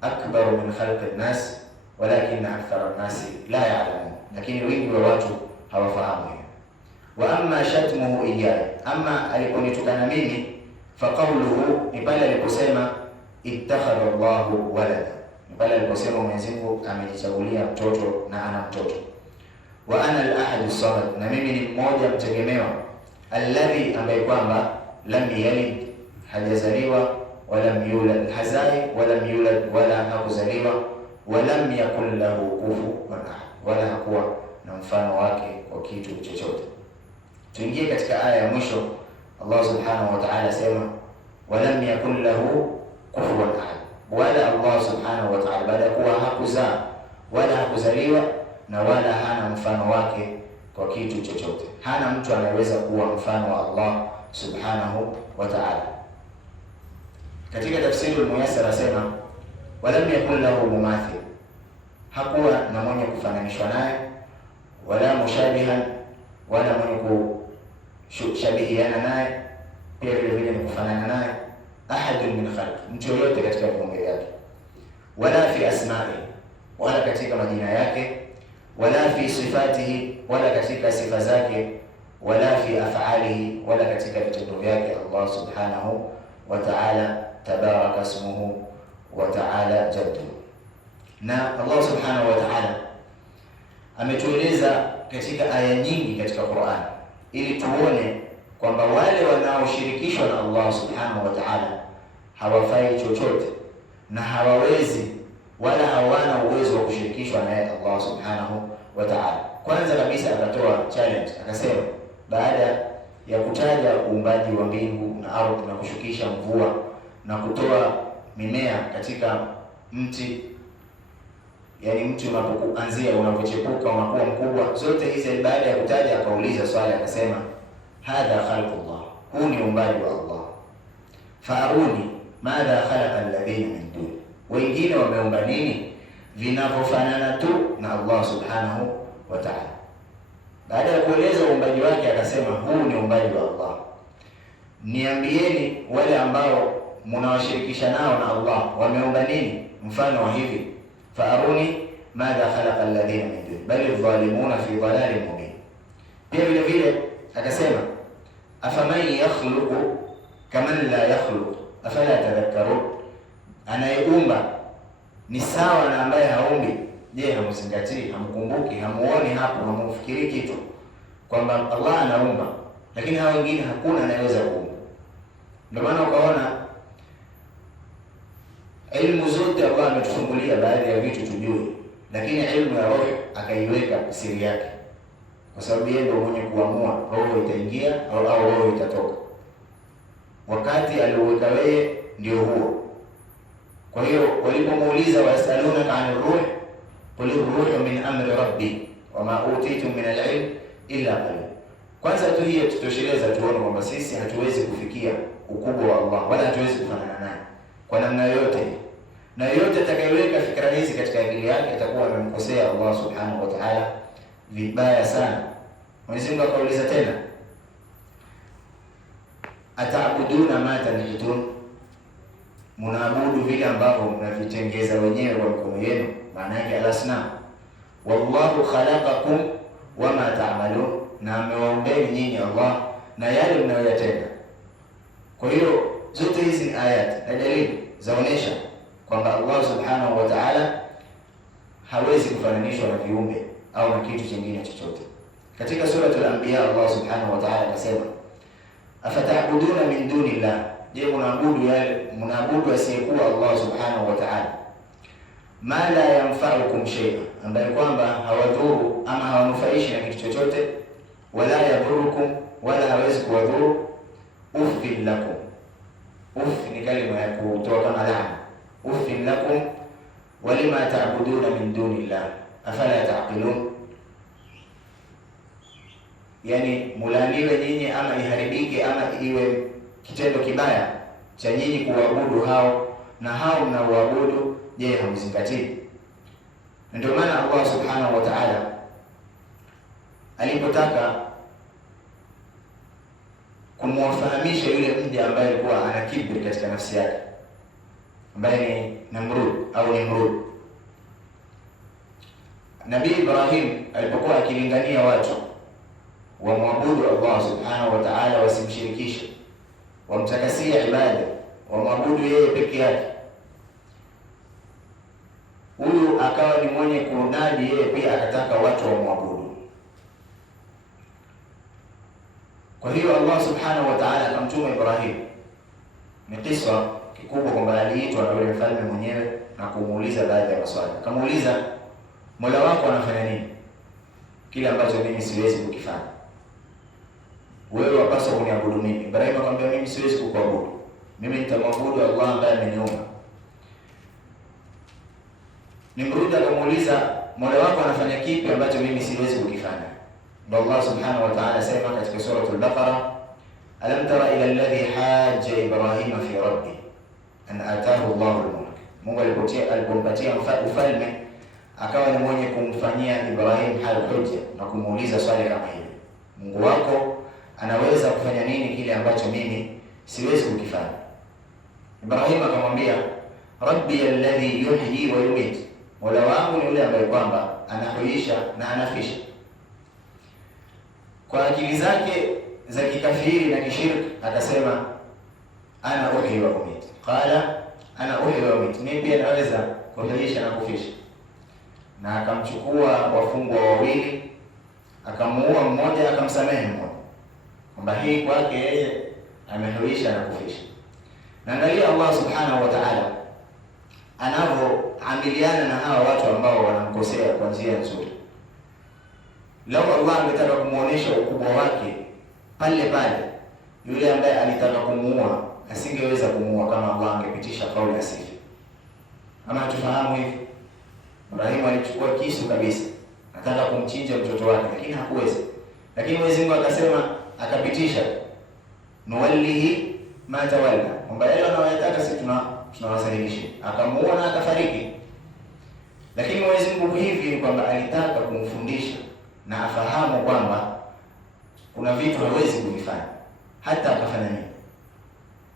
akbar min khalqi an-nas walakin akthara an-nasi la ya'lamun, lakini wengi wa watu hawafahamu hiyo. Wa amma shatmuhu iyaya, ama aliponitukana mimi, fa qawluhu, ni pale aliposema ittakhadha Allahu walada, ni pale aliposema Mwenyezi Mungu amejichagulia mtoto na ana mtoto. Wa ana al-ahad as-samad, na mimi ni mmoja mtegemewa, alladhi, ambaye kwamba lam yalid, hajazaliwa, walam yulad, hazai, walam yulad, wala hakuzaliwa, walam yakul lahu kufuwan ahad, wala hakuwa na mfano wake kwa kitu chochote. Tuingie katika aya ya mwisho. Allah subhanahu wa ta'ala sema walam yakul lahu kufuwan ahad, wala Allah subhanahu wa ta'ala baada ya kuwa hakuzaa wala hakuzaliwa na wala hana mfano wake kwa kitu chochote. Hana mtu anayeweza kuwa mfano wa Allah subhanahu wa ta'ala. Katika tafsiri al-Muyassar asema walam yakul lahu mumathil, hakuwa na mwenye kufananishwa naye, wala mushabihan, wala mwenye kushabihiana naye, pia vile vile ni kufanana naye, ahadun min khalqi, mtu yote katika viumbe vyake, wala fi asma'i, wala katika majina yake, wala fi sifatihi, wala katika sifa zake, wala fi af'alihi, wala katika vitendo vyake. Allah subhanahu wa ta'ala tabaraka ismuhu wa ta'ala jadduhu. Na Allah subhanahu wa ta'ala ametueleza katika aya nyingi katika Qur'an ili tuone kwamba wale wanaoshirikishwa na Allah subhanahu wa ta'ala hawafai chochote na hawawezi wala hawana uwezo wa kushirikishwa na Allah subhanahu wa ta'ala. Kwanza kabisa akatoa challenge, akasema baada ya kutaja uumbaji wa mbingu na ardhi na kushukisha mvua na kutoa mimea katika mti, yani mti unapokuanzia unapochepuka unakuwa mkubwa, zote hizi baada ya kutaja akauliza swali akasema hadha khalqullah, huu ni uumbaji wa Allah, faaruni madha khalaqa alladhina min duni, wengine wameumba nini vinavyofanana tu na Allah subhanahu wa ta'ala. Baada ya kueleza uumbaji wake akasema huu ni uumbaji wa Allah, niambieni wale ambao mnawashirikisha nao na Allah wameumba nini mfano wa hivi, faaruni madha khalaqa alladhina min duni bal adh-dhalimuna fi dhalalin mubin. Pia vile vile akasema afaman yakhluqu kaman la yakhluq afala tadhakkarun, anayeumba ni sawa na ambaye haumbi, je hamzingatii, hamkumbuki, hamuoni hapo, hamfikiri kitu kwamba Allah anaumba lakini hao wengine hakuna anayeweza kuumba. Ndio maana ukaona elimu zote Allah ametufungulia baadhi ya vitu tujue, lakini elimu ya roho akaiweka siri yake, kwa sababu yeye ndio mwenye kuamua roho itaingia au roho itatoka. Wakati alioweka wewe ndio huo. Kwa hiyo walipomuuliza wasaluna an ruh qul ruhu min amri rabbi wama utitu min al-ilm illa qalil. Kwanza tu hiyo tutosheleza tuone kwamba sisi hatuwezi kufikia ukubwa wa Allah wala hatuwezi kufanana naye kwa namna yoyote, na yoyote atakayeweka fikra hizi katika akili yake atakuwa amemkosea Allah subhanahu wa ta'ala vibaya sana. Mwenyezi Mungu akauliza tena, ataabuduna ma tanhitun, mnaabudu vile ambavyo mnavitengeza wenyewe kwa mikono yenu, maana yake alasna. Wallahu khalaqakum wama ta'malun, na amewaombeni nyinyi Allah na yale mnayoyatenda. Kwa hiyo zote hizi ni ayat na dalili zaonesha kwamba Allah subhanahu wa ta'ala hawezi kufananishwa na viumbe au na kitu kingine chochote. Katika suratul Anbiya Allah subhanahu wa ta'ala anasema afata'buduna min dunillah, je mnaabudu asiyekuwa Allah subhanahu wa ta'ala, ma la yanfa'ukum shay'an, ambaye kwamba hawadhuru ama hawanufaishi na kitu chochote, wala yadhurukum, wala hawezi kuwadhuru. Uffin lakum, uff ni kalima ya kutoa kama laana, uffin lakum walima ta'buduna min dunillah afala ta'qilun, yani mulaniwe nyinyi ama iharibike ama iwe kitendo kibaya cha nyinyi kuabudu hao na hao mnaoabudu, je hamzingatii? Ndio maana Allah subhanahu wa ta'ala alipotaka kumwafahamisha yule mja ambaye alikuwa ana kiburi katika nafsi yake, ambaye ni Namrud au Nimrud, Nabii Ibrahim alipokuwa akilingania watu wamwabudu Allah subhanahu wa ta'ala, wasimshirikishe, wamtakasia ibada, wamwabudu yeye peke yake, huyu akawa ni mwenye kunadi yeye pia akataka watu wamwabudu. Kwa hiyo Allah subhanahu wa ta'ala akamtuma Ibrahim. Ni kisa kikubwa kwamba aliitwa na yule mfalme mwenyewe na kumuuliza baadhi ya maswali. Akamuuliza, Mola wako anafanya nini? Kile ambacho mimi siwezi kukifanya. Wewe wapaswa kuniabudu mimi. Ibrahim akamwambia, mimi siwezi kukuabudu. Mimi nitamwabudu Allah ambaye ameniumba. Nimrud akamuuliza, Mola wako anafanya kipi ambacho mimi siwezi kukifanya? Ndio Allah subhanahu wa ta'ala sema katika sura al-Baqara, alam tara ila alladhi hajja Ibrahima fi rabbi an ataahu Allahu al-mulk. Mungu alipompatia ufalme akawa ni mwenye kumfanyia Ibrahim hujja na kumuuliza swali kama hili, Mungu wako anaweza kufanya nini kile ambacho mimi siwezi kukifanya? Ibrahim akamwambia, rabbi alladhi yuhyi wa yumit, Mola wangu ni yule ambaye kwamba anahuisha na anafisha. Kwa akili zake za kikafiri na kishirki akasema, ana uhyi wa umit. Qala ana uhyi wa umit, mimi pia naweza kuhuisha na kufisha. na akamchukua wafungwa wawili, akamuua mmoja, akamsamehe mmoja, kwamba hii kwake yeye amehuisha na kufisha. Na angalia Allah subhanahu wa ta'ala anavyoamiliana na hawa watu ambao wanamkosea kwa njia nzuri. Lau Allah angetaka kumuonesha ukubwa wake pale pale, yule ambaye alitaka kumuua asingeweza kumuua kama Allah angepitisha kauli asifi. Ama tufahamu hivi, Ibrahim alichukua kisu kabisa, akataka kumchinja mtoto wake, lakini hakuweza. Lakini Mwenyezi Mungu akasema, akapitisha nuwallihi ma tawalla, kwamba yale wanayotaka sisi tunawasahihisha. Akamuua na akafariki. Lakini Mwenyezi Mungu hivi kwamba alitaka kumfundisha na afahamu kwamba kuna vitu hawezi kuvifanya hata akafanya nini.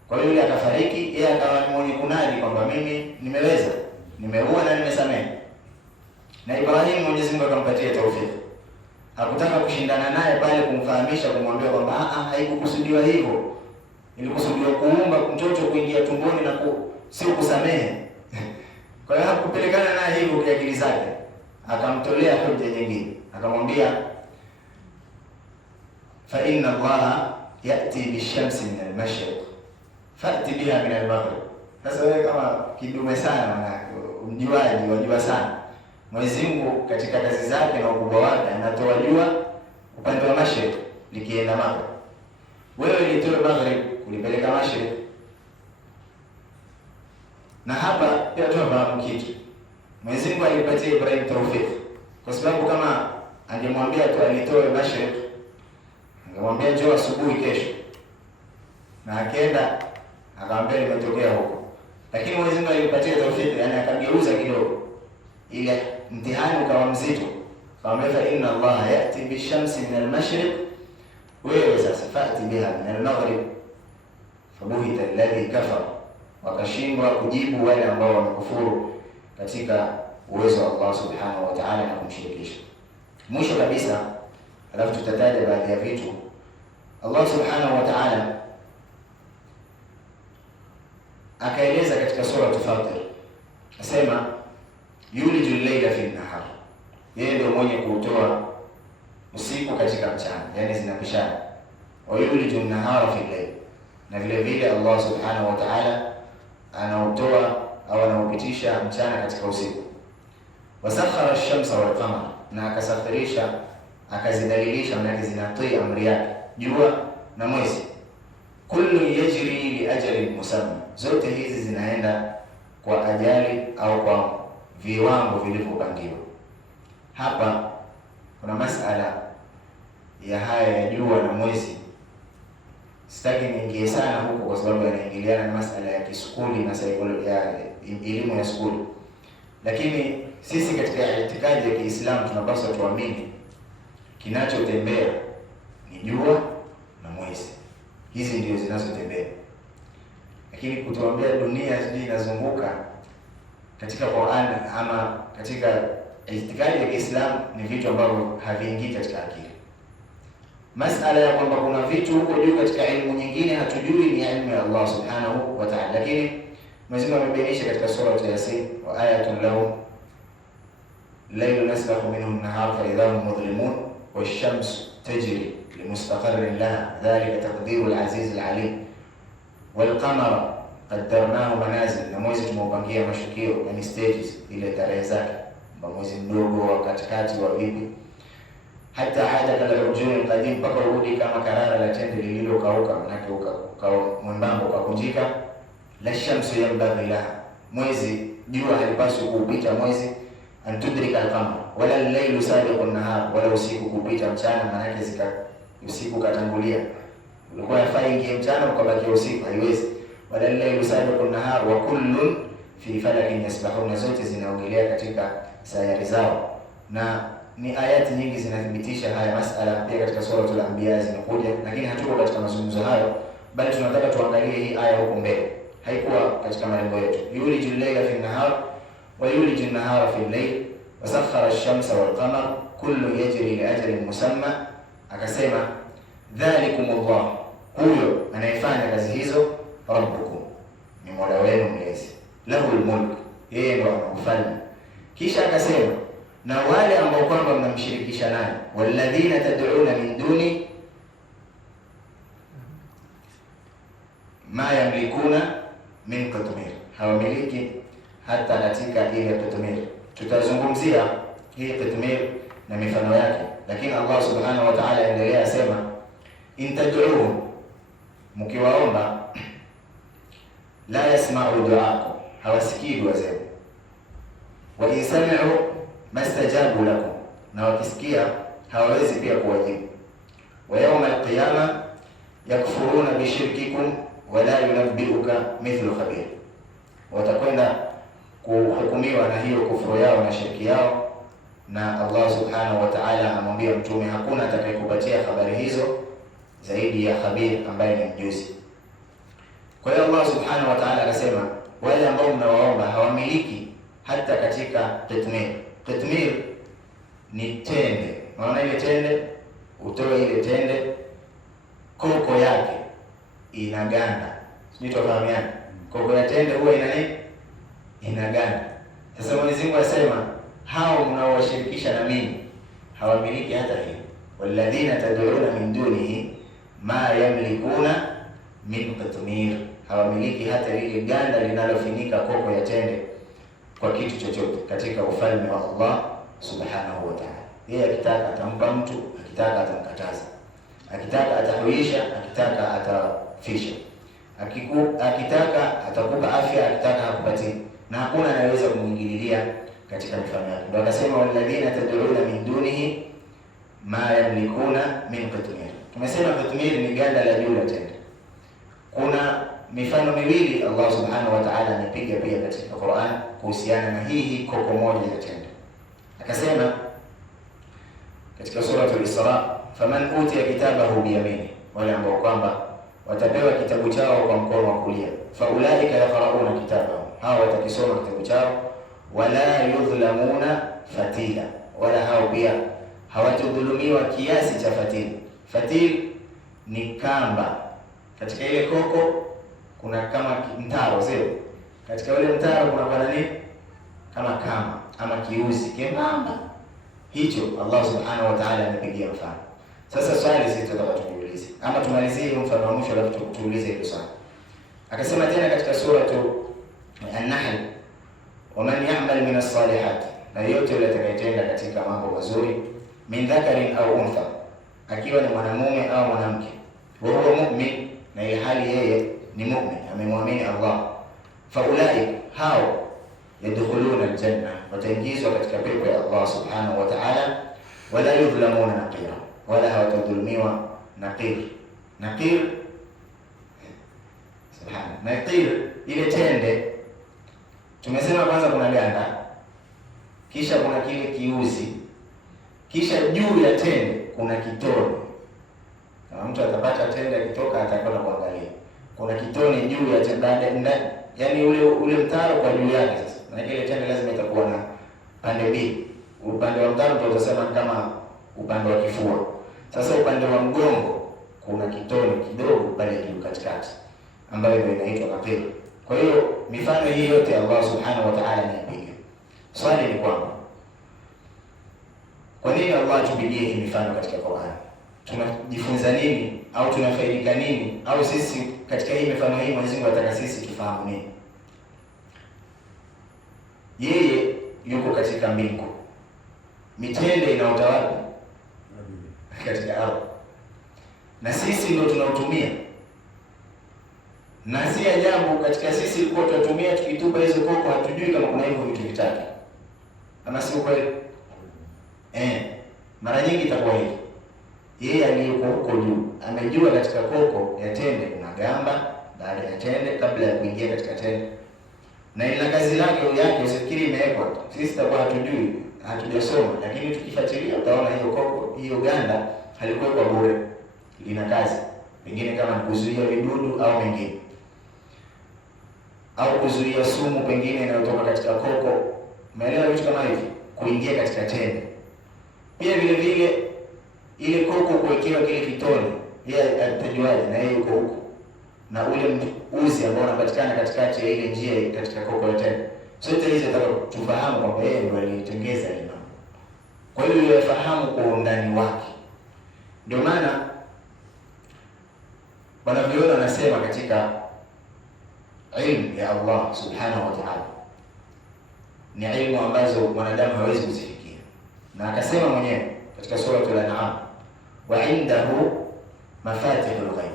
Kwa hiyo yule akafariki, yeye akawa ni mwenye kunadi kwamba mimi nimeweza, nimeua na nimesamehe. Na Ibrahim Mwenyezi Mungu akampatia taufiki. Hakutaka kushindana naye pale kumfahamisha, kumwambia kwamba haikukusudiwa hivyo. Ilikusudiwa kuumba mtoto kuingia tumboni na sio kusamehe. Kwa hiyo hakupelekana naye hivyo kwa akili zake. Akamtolea hoja nyingine. Akamwambia, fa inna Allaha ya'ti bishamsi min al-mashriq fa'ti biha min al-maghrib. Sasa wewe kama kidume sana, manake mjuaji, wajua sana. Mwenyezi Mungu katika kazi zake na ukubwa wake anatoa jua upande wa mashariki likienda maghrib. Wewe ilitoa maghrib kulipeleka mashariki. Na hapa pia tunafahamu kitu. Mwenyezi Mungu alipatia Ibrahim taufiki, kwa sababu kama angemwambia tu alitoe mashariki, angemwambia njoo asubuhi kesho, na akaenda akamwambia limetokea huko. Lakini Mwenyezi Mungu alipatia taufiki, yani akageuza kidogo ili mtihani ukawa mzito. Akamwambia, inna Allaha ya'ti bishamsi min al-mashriq, wewe sasa fa'ti biha min al-maghrib fabuhita alladhi kafara. Wakashindwa kujibu wale ambao wamekufuru katika uwezo wa Allah subhanahu wa ta'ala na kumshirikisha. Mwisho kabisa, alafu tutataja baadhi ya vitu. Allah subhanahu wa ta'ala akaeleza katika sura Fatir, asema yuliju al-layla fi an-nahar, yeye ndio mwenye kutoa usiku katika mchana, yani zinapishana. Wa yuliju an-nahara fi al-layl, na vile vile Allah subhanahu wa ta'ala anautoa au anaupitisha mchana katika usiku. Wasakhara ash-shamsa wal qamara, na akasakhirisha akazidalilisha, maana zinatii amri yake jua na mwezi. Kullu yajri li ajalin musamma, zote hizi zinaenda kwa ajali au kwa viwango vilivyopangiwa. Hapa kuna masala ya haya ya jua na mwezi. Sitaki niingie sana huko kwa sababu yanaingiliana na masala ya kisukuli na saikolojia ya elimu ya skuli. Lakini sisi katika itikadi ya Kiislamu tunapaswa tuamini kinachotembea ni jua na mwezi. Hizi ndio zinazotembea. Lakini kutuambia dunia sijui inazunguka katika Qur'an ama katika itikadi ya Kiislamu ni vitu ambavyo haviingii katika akili. Masala ya kwamba kuna vitu huko juu katika elimu nyingine hatujui ni elimu ya Allah subhanahu wa ta'ala. Lakini Mwenyezi Mungu amebainisha katika sura ya Yasin, wa ayatun lahum laylu nasbahu minhu an-nahar fa idha hum mudlimun wash-shamsu tajri limustaqarrin laha dhalika taqdiru al-aziz al-alim wal-qamara qaddarnahu manazil, na mwezi tumeupangia mashukio, yani stages, ile tarehe zake, mwezi mdogo wa katikati wa vipi, hata hada kala rujul qadim, mpaka urudi kama karara la tende lililokauka, manake ukao mwembamba ukakunjika. La shamsu yanbaghi laha, mwezi jua halipaswi kuupita mwezi, antudrika al-qamar wala al-laylu sabiqu an-nahar, wala usiku kupita mchana, manake usiku katangulia. Ulikuwa yafai ingie mchana ukabaki usiku, haiwezi. Wala al-laylu sabiqu an-nahar wa kullun fi falakin yasbahuna, zote zinaogelea katika sayari zao. Na ni ayati nyingi zinathibitisha haya masala, pia katika suratul Anbiya zinakuja, lakini hatuko katika mazungumzo hayo, bali tunataka tuangalie hii aya huko mbele. Haikuwa katika malengo yetu. Yuliju al-layla fi an-nahar wa yuliju an-nahara fi al-layl wa sakhkhara ash-shamsa wal-qamara kullu yajri li ajalin musamma. Akasema dhalikumullah, huyo anayefanya kazi hizo, rabbukum, ni Mola wenu mlezi, lahul mulk, yeye ndo ana ufalme. Kisha akasema na wale ambao kwamba mnamshirikisha naye, walladhina tad'una min duni ma yamlikuna min qitmir, hawamiliki hata katika ile qitmir. Tutazungumzia hii qitmir na mifano yake, lakini Allah subhanahu wa ta'ala endelea asema, in tad'uhum, mkiwaomba, la yasma'u du'aakum, hawasikii dua zenu, wa in sami'u mastajabu lakum, na wakisikia hawawezi pia kuwajibu, wa yawma al-qiyama yakfuruna bishirkikum wa la yunabbi'uka mithlu khabir, watakwenda kuhukumiwa na hiyo kufuru yao na shirki yao, na Allah subhanahu wa ta'ala amwambia mtume, hakuna atakayekupatia habari hizo zaidi ya khabir ambaye ni mjuzi. Kwa hiyo Allah subhanahu wa ta'ala akasema, wale ambao mnawaomba hawamiliki hata katika qitmir. Qitmir ni tende, unaona ile tende, utoe ile tende, koko yake inaganda, sijui tofahamiana. Koko ya tende huwa ina nini? Inaganda. Sasa Mwenyezi Mungu asema, hao mnaowashirikisha na mimi hawamiliki hata hiyo. Walladhina tad'una min dunihi ma yamlikuna min qitmir, hawamiliki hata ile ganda linalofinika koko ya tende kwa kitu chochote katika ufalme wa Allah subhanahu wa ta'ala. Yeye akitaka atampa mtu, akitaka atamkataza, akitaka atahuisha, akitaka atafisha, akitaka atakupa afya, akitaka hakupatii, na hakuna anayeweza kumwingililia katika mifano yake. Ndio akasema, walladhina tad'una min dunihi ma yamlikuna min qitmir. Tumesema qitmir ni ganda la juu la tende. Kuna mifano miwili Allah subhanahu wa ta'ala amepiga pia katika Qur'an kuhusiana na hii koko moja ya tende. Akasema katika sura al-Isra, faman utiya kitabahu biyamini, wale ambao kwamba watapewa kitabu chao kwa mkono wa kulia, fa ulaika yaqra'una kitabahum, hao watakisoma kitabu chao, wala yudhlamuna fatila, wala hao pia hawatudhulumiwa kiasi cha fatili. Fatil ni kamba. Katika ile koko kuna kama mtaro, sio? Katika ule mtaro kuna kwa nini? Kama kamba ama kiuzi kembamba. Hicho Allah subhanahu wa ta'ala amepigia mfano. Sasa swali sisi tutaka tujiulize, ama tumalizie mfano wa mwisho alafu tuulize hilo swali. Akasema tena katika sura An-Nahl, waman ya'mal min as-salihat, na yote yule atakayetenda katika mambo mazuri, min dhakarin au untha, akiwa ni mwanamume au mwanamke, wa huwa mu'min, na ile hali yeye ni mu'min, amemwamini Allah, fa ulaik, hao yadkhuluna aljanna, wataingizwa katika pepo ya Allah subhanahu wa ta'ala, wala yudhlamuna naqira, wala hawatadhulumiwa naqir. Naqir, subhana, naqir ile tende. Tumesema kwanza kuna ganda, kisha kuna kile kiuzi, kisha juu ya tende kuna kitone. Kama mtu atapata tende akitoka atakwenda kuangalia, kuna kitone juu ya tende, yaani ule mtaro kwa juu yake. Sasa na ile tende lazima itakuwa na pande mbili. Upande wa mtaro ndio utasema kama upande wa kifua. Sasa upande wa mgongo kuna kitone kidogo pale juu katikati, ambayo ndio inaitwa naqir. Kwa hiyo mifano hii yote Allah subhanahu wa ta'ala anayapiga. Swali ni kwamba, kwa nini Allah tupigie hii mifano katika Qur'an? Tunajifunza nini au tunafaidika nini? Au sisi katika hii mifano hii Mwenyezi Mungu anataka sisi tufahamu nini? Yeye yuko katika mbingu. Mitende inaota wapi? Katika ardhi. Na sisi ndio tunautumia. Na si ajabu katika sisi kwa tunatumia, tukitupa hizo koko hatujui kama kuna hivyo vitu vitatu. Ama si kweli? Mara nyingi itakuwa hivi. Yeye aliyeko huko juu amejua katika koko ya tende kuna gamba, baada ya tende, kabla ya kuingia katika tende. Na ina kazi yake usifikiri imewekwa. Sisi tutakuwa hatujui, hatujasoma, lakini tukifuatilia utaona hiyo koko, hiyo ganda halikuwa bure. Lina kazi. Pengine kama kuzuia vidudu au mengine, au kuzuia sumu pengine inayotoka katika koko. Umeelewa vitu kama hivi kuingia katika tende. Pia vile vile ile koko kuwekewa kile kitone, yeye atajuaje na yeye yuko huko, na ule uzi ambao unapatikana katikati ya ile njia katika koko ya tende. Sote hizo tunataka tufahamu kwamba yeye ndiye aliyetengeza ile mambo. kwa hiyo yafahamu kwa undani wake. Ndio maana wanavyuoni wanasema katika ilmu ya Allah subhanahu wa ta'ala ni ilmu ambazo mwanadamu hawezi kuzifikia, na akasema mwenyewe katika suratul An'am, wa indahu mafatihul ghaib,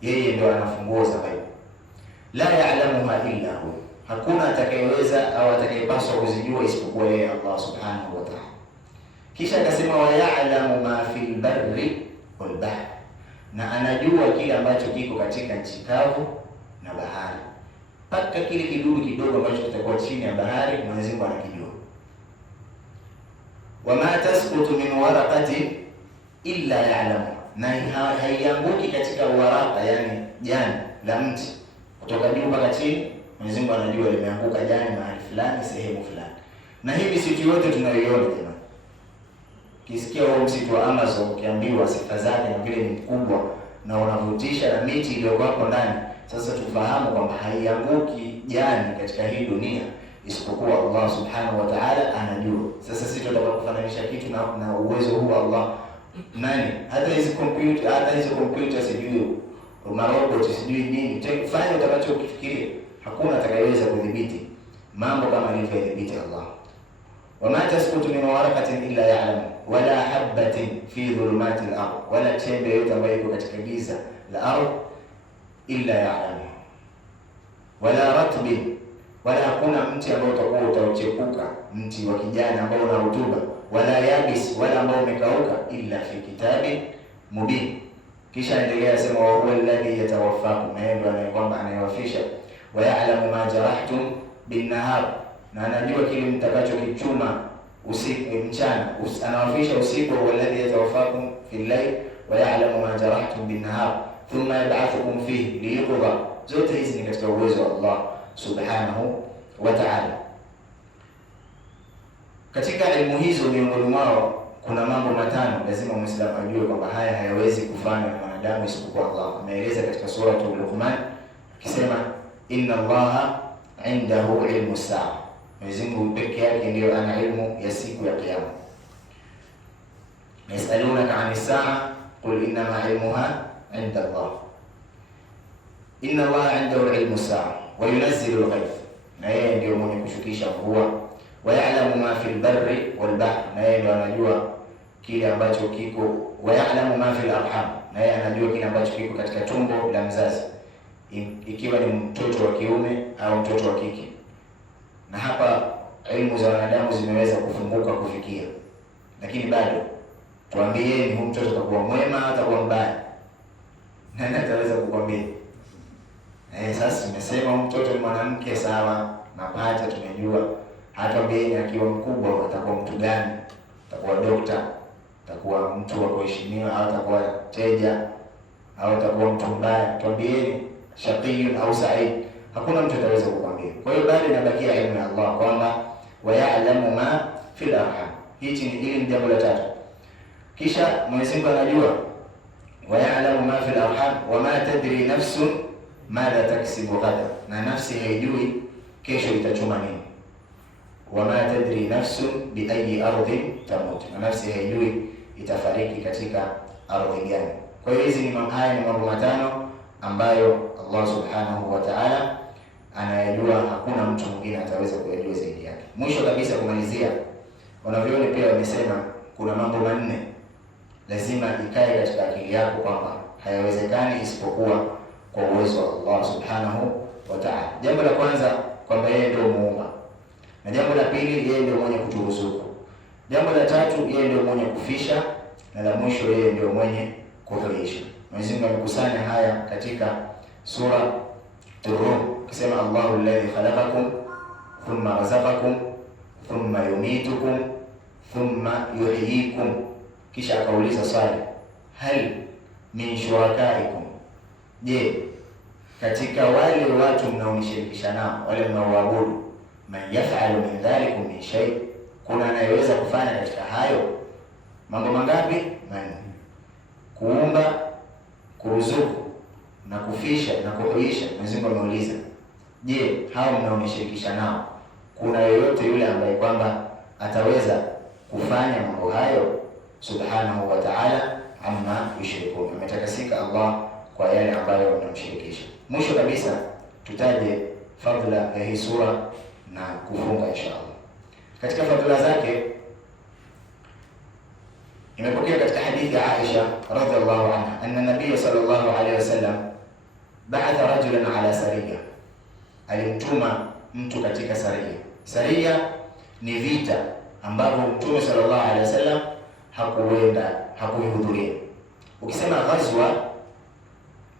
yeye ndio ana funguo za ghaib, la ya'lamuha illa hu, hakuna atakayeweza au atakayepaswa kuzijua isipokuwa yeye Allah subhanahu wa ta'ala. Kisha akasema wa ya'lamu ma fil barri wal bahr, na anajua kile ambacho kiko katika nchi kavu na bahari, mpaka kile kidudu kidogo ambacho kitakuwa chini ya bahari Mwenyezi Mungu anakijua. Wama tasqutu min waraqatin illa ya'lamu, na haianguki katika waraka, yani jani la mti kutoka juu mpaka chini, Mwenyezi Mungu anajua limeanguka jani mahali fulani, sehemu fulani. Na hii misitu yote tunayoiona jamani, kisikia huo msitu wa Amazon ukiambiwa sifa zake na vile ni mkubwa na unavutisha na miti iliyokuwa hapo ndani, sasa tufahamu kwamba haianguki jani katika hii dunia isipokuwa Allah subhanahu wa ta'ala anajua. Sasa sisi tunataka kufananisha kitu na uwezo huu Allah nani? Hata hizi computer sijui marobot sijui nini, fanya utakachokifikiria, hakuna atakayeweza kudhibiti mambo kama alivyodhibiti Allah. Wama tasqutu min waraqatin illa ya'lamu wala habatin fi dhulumati al-ard, wala chembe yote ambayo iko katika giza la ardhi illa ya'lamu, wala ratbin, wala hakuna mti ambao utakuwa utauchepuka, mti wa kijani ambao una rutuba, wala yabis, wala ambao umekauka, illa fi kitabin mubin. Kisha endelea sema wa huwa alladhi yatawaffakum, yeye ndiye anayekwamba anayewafisha, wa ya'lamu ma jarahtum bin nahar, na anajua kile mtakachokichuma usiku mchana, anawafisha usiku. Huwa alladhi yatawaffakum fil layl wa ya'lamu ma jarahtum bin nahar thumma yab'athukum fihi liyuqda. Zote hizi ni katika uwezo wa Allah subhanahu wa ta'ala. Katika elimu hizo miongoni mwao kuna mambo matano lazima Muislamu ajue kwamba haya hayawezi kufanywa na mwanadamu isipokuwa Allah. Ameeleza katika sura Luqman akisema inna Allaha indahu ilmu saa, Mwenyezi Mungu peke yake ndiyo ana ilmu ya siku ya Kiyama. Yasalunaka anis saa qul innama ilmuha inda Allah, inna Allaha indahu ilmu saa wa yunazzilu al-ghayth, na yeye ndiyo mwenye kushukisha mvua. Wa ya'lamu ma fil barri wal bahr, na yeye ndiyo anajua kile ambacho kiko. Wa ya'lamu ma fil arham, na yeye anajua kile ambacho kiko katika tumbo la mzazi, ikiwa ni mtoto wa kiume au mtoto wa kike. Na hapa elimu za wanadamu zimeweza kufunguka kufikia, lakini bado tuambieni, huyu mtoto atakuwa mwema atakuwa mbaya? Nani ataweza kukwambia? Sasa tumesema mtoto ni mwanamke, sawa, mapacha tumejua. Hatuambieni akiwa mkubwa atakuwa mtu gani, atakuwa dokta, atakuwa mtu wa kuheshimiwa, au atakuwa teja, au atakuwa mtu mbaya. Tuambieni shaqiyun au sa'id, hakuna mtu ataweza kukwambia. Kwa hiyo bado inabakia elimu ya Allah kwamba wa ya'lamu ma fil arham. Hichi ni jambo la tatu. Kisha Mwenyezi Mungu anajua wa ya'lamu ma fil arham wa ma tadri nafsun madha taksibu ghada, na nafsi haijui kesho itachuma nini. Wa ma tadri nafsun bi ayi ardhin tamut, na nafsi haijui itafariki katika ardhi gani. Kwa hiyo hizi ni mambo matano ambayo Allah subhanahu wa ta'ala anayajua, hakuna mtu mwingine ataweza kuyajua zaidi yake. Mwisho kabisa kumalizia, wanavyoni pia wamesema kuna mambo manne lazima ikae katika akili yako kwamba hayawezekani isipokuwa kwa uwezo wa Allah subhanahu wa ta'ala. Jambo la kwanza kwamba yeye ndio muumba, na jambo la pili yeye ndio mwenye kuturuzuku, jambo la tatu yeye ndio mwenye kufisha, na la mwisho yeye ndio mwenye kuhuisha. Mwenyezi Mungu amekusanya haya katika sura Rum akisema Allahu alladhi khalaqakum thumma razaqakum thumma yumitukum thumma yuhyikum. Kisha akauliza swali, hal min shurakaikum, je, katika wale watu mnaonishirikisha nao, wale mnaoabudu, man yaf'alu min dhalikum min shay, kuna anayeweza kufanya katika hayo mambo mangapi? Manne: kuumba, kuruzuku na kufisha na kuhuisha. Mwenyezi Mungu ameuliza, je, hao mnaonishirikisha nao kuna yoyote yule ambaye kwamba ataweza kufanya mambo hayo subhanahu wa ta'ala amma yushrikun, ametakasika Allah kwa yale ambayo wanamshirikisha. Mwisho kabisa tutaje fadhila ya hii sura na kufunga inshallah. Katika fadhila zake imepokea katika hadithi ya Aisha radhiallahu anha anna nabiy sallallahu alayhi wasallam ba'atha rajulan ala sariya, alimtuma mtu katika sariya. Sariya ni vita ambavyo Mtume sallallahu alayhi wasallam hakuhudhuria. Ukisema ghazwa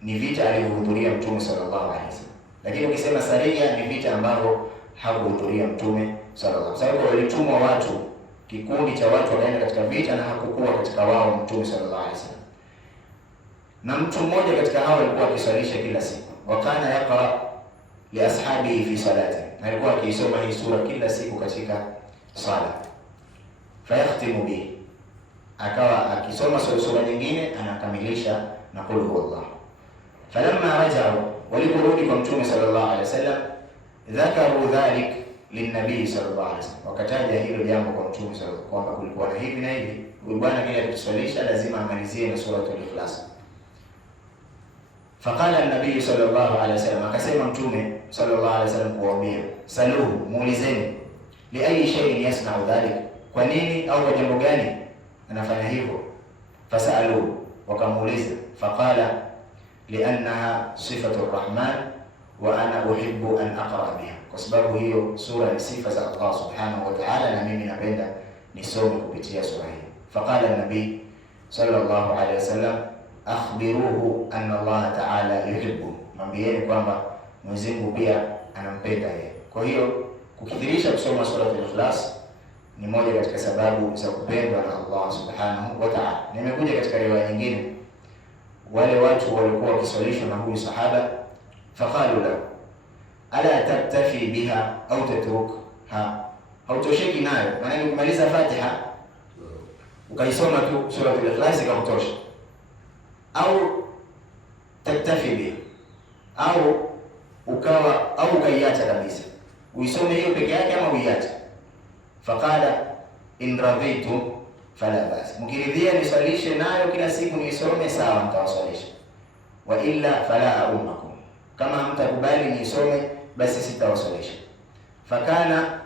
ni vita alivyohudhuria Mtume sallallahu alayhi wasallam, lakini ukisema sariya ni vita ambavyo hakuhudhuria Mtume sallallahu alayhi wasallam. Walitumwa watu, kikundi cha watu wakaenda katika vita na hakukuwa katika wao Mtume sallallahu alayhi wasallam. Na mtu mmoja katika hao alikuwa akiswalisha kila siku, wakana yaqra li ashabihi fi salati, na alikuwa akisoma hii sura kila siku katika sala. Fayakhtimu bihi, akawa akisoma sura nyingine anakamilisha na qul huwallah. Falamma raja'u, waliporudi kwa Mtume sallallahu alayhi wasallam, dhakaru dhalik linnabii sallallahu alayhi wasallam, wakataja hilo jambo kwa Mtume sallallahu alayhi wasallam kwamba kulikuwa na hivi na hivi, huyu bwana kile atuswalisha lazima amalizie na suratul Ikhlas. Faqala an-nabii sallallahu alayhi wasallam, akasema Mtume sallallahu alayhi wasallam kuwaambia, saluhu, muulizeni, li ayi shay'in yasna'u dhalik, kwa nini au kwa jambo gani anafanya hivyo? Fasaluhu, wakamuuliza. Faqala li'annaha sifatu ar-rahman wa ana uhibbu an aqra biha, kwa sababu hiyo sura ni sifa za Allah subhanahu wa ta'ala na mimi napenda nisome kupitia sura hii. Faqala an-nabii sallallahu alayhi wasallam, akhbiruhu anna Allah ta'ala yuhibbu, mwambieni kwamba Mwenyezi Mungu pia anampenda yeye. Kwa hiyo kukithirisha kusoma sura al-Ikhlas ni moja katika sababu za kupendwa na Allah subhanahu wa ta'ala. Nimekuja katika riwaya nyingine, wale watu walikuwa wakiswalishwa na huyu sahaba, faqalu lahu ala taktafi biha au tatrukha, hautosheki nayo, maana kumaliza Fatiha ukaisoma tu sura al-Ikhlas ikakutosha, au taktafi biha, au ukaiacha kabisa, uisome hiyo peke yake ama uiache. Faqala in radhitum fala bas, mkiridhia niswalishe nayo kila siku niisome, sawa, nitawaswalisha. Wa illa fala ummakum, kama hamtakubali niisome basi sitawaswalisha. Fakana,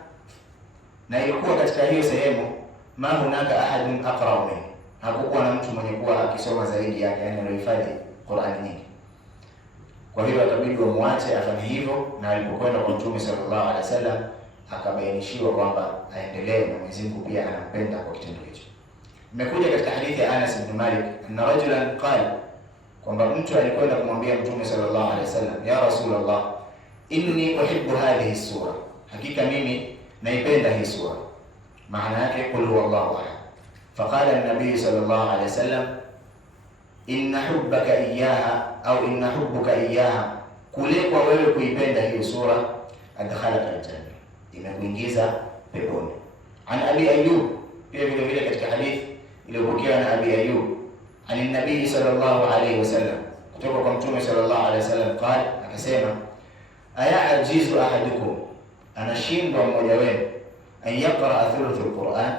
na ilikuwa katika hiyo sehemu, ma hunaka ahadun aqra min, hakukuwa na mtu mwenye kuwa akisoma zaidi yake, yani alihifadhi Qur'ani nyingi. Kwa hiyo akabidi wamwache afanye hivyo, na alipokwenda kwa Mtume sallallahu alaihi wasallam akabainishiwa kwamba aendelee, na Mwenyezi Mungu pia anampenda kwa kitendo hicho. Imekuja katika hadithi ya Anas ibn Malik anna rajulan qala, kwamba mtu alikwenda kumwambia Mtume sallallahu alaihi wasallam, ya Rasulullah, inni uhibbu hadhihi sura, hakika mimi naipenda hii sura, maana yake qul huwallahu ahad. Faqala an-nabii sallallahu alaihi wasallam, inna hubbaka iyyaha au inna hubbuka iyyaha, kule kwa wewe kuipenda hiyo sura, adkhalaka al-janna, imekuingiza peponi. An Abi Ayyub, pia vile vile katika hadithi iliyopokewa na Abi Ayyub an nabii sallallahu alayhi wasallam, kutoka kwa Mtume sallallahu alayhi wasallam, qala, akasema, ayaajizu ahadukum, anashindwa mmoja wenu, an yaqra thuluth al-Qur'an,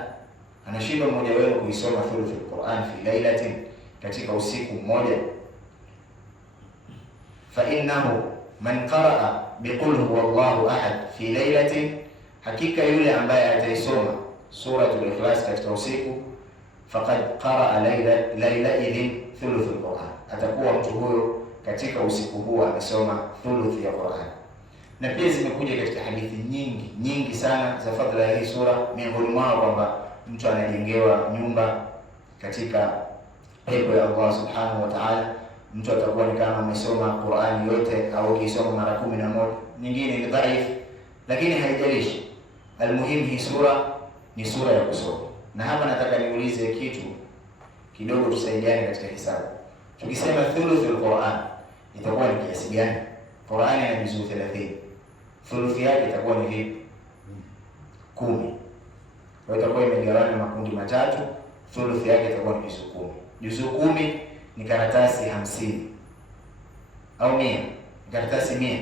anashindwa mmoja wenu kuisoma thuluth al-Qur'an fi lailatin, katika usiku mmoja. Fa innahu man qaraa biqul huwallahu ahad fi lailatin, hakika yule ambaye ataisoma suratul Ikhlas katika usiku, faqad qaraa laila idhin thuluth al-Qur'an, atakuwa mtu huyo katika usiku huo amesoma thuluth ya Qur'an. Na pia zimekuja katika hadithi nyingi sana za fadhila ya hii sura, miongoni mwao kwamba mtu anajengewa nyumba katika pepo ya Allah subhanahu wa ta'ala. Mtu atakuwa ni kama amesoma Qur'ani yote, au akisoma mara 11. Nyingine ni dhaifu, lakini haijalishi, almuhimu hii sura ni sura ya kusoma. Na hapa nataka niulize kitu kidogo, tusaidiane katika hisabu. Tukisema thuluthul Qur'an itakuwa ni kiasi gani? Qur'ani ina juzuu 30, thuluthi yake itakuwa ni vipi? 10. Kwa hiyo itakuwa imegawanywa makundi matatu, thuluthi yake itakuwa ni juzuu 10. Juzuu 10 ni karatasi 50 au 100, karatasi 100,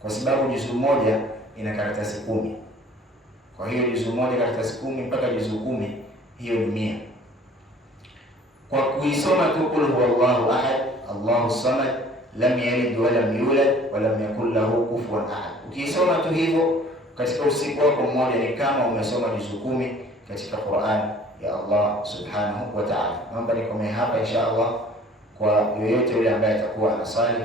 kwa sababu juzuu moja ina karatasi 10. Kwa hiyo juzuu moja karatasi 10 mpaka juzuu 10 hiyo ni 100. Kwa kuisoma tu qul huwallahu ahad, Allahu samad, lam yalid wa lam yulad wa lam yakul lahu kufuwan ahad. Ukisoma tu hivyo katika usiku wako mmoja ni kama umesoma juzuu 10 katika Qur'an ya Allah subhanahu wa ta'ala. Naomba nikomee hapa insha Allah, kwa yoyote yule ambaye atakuwa anasali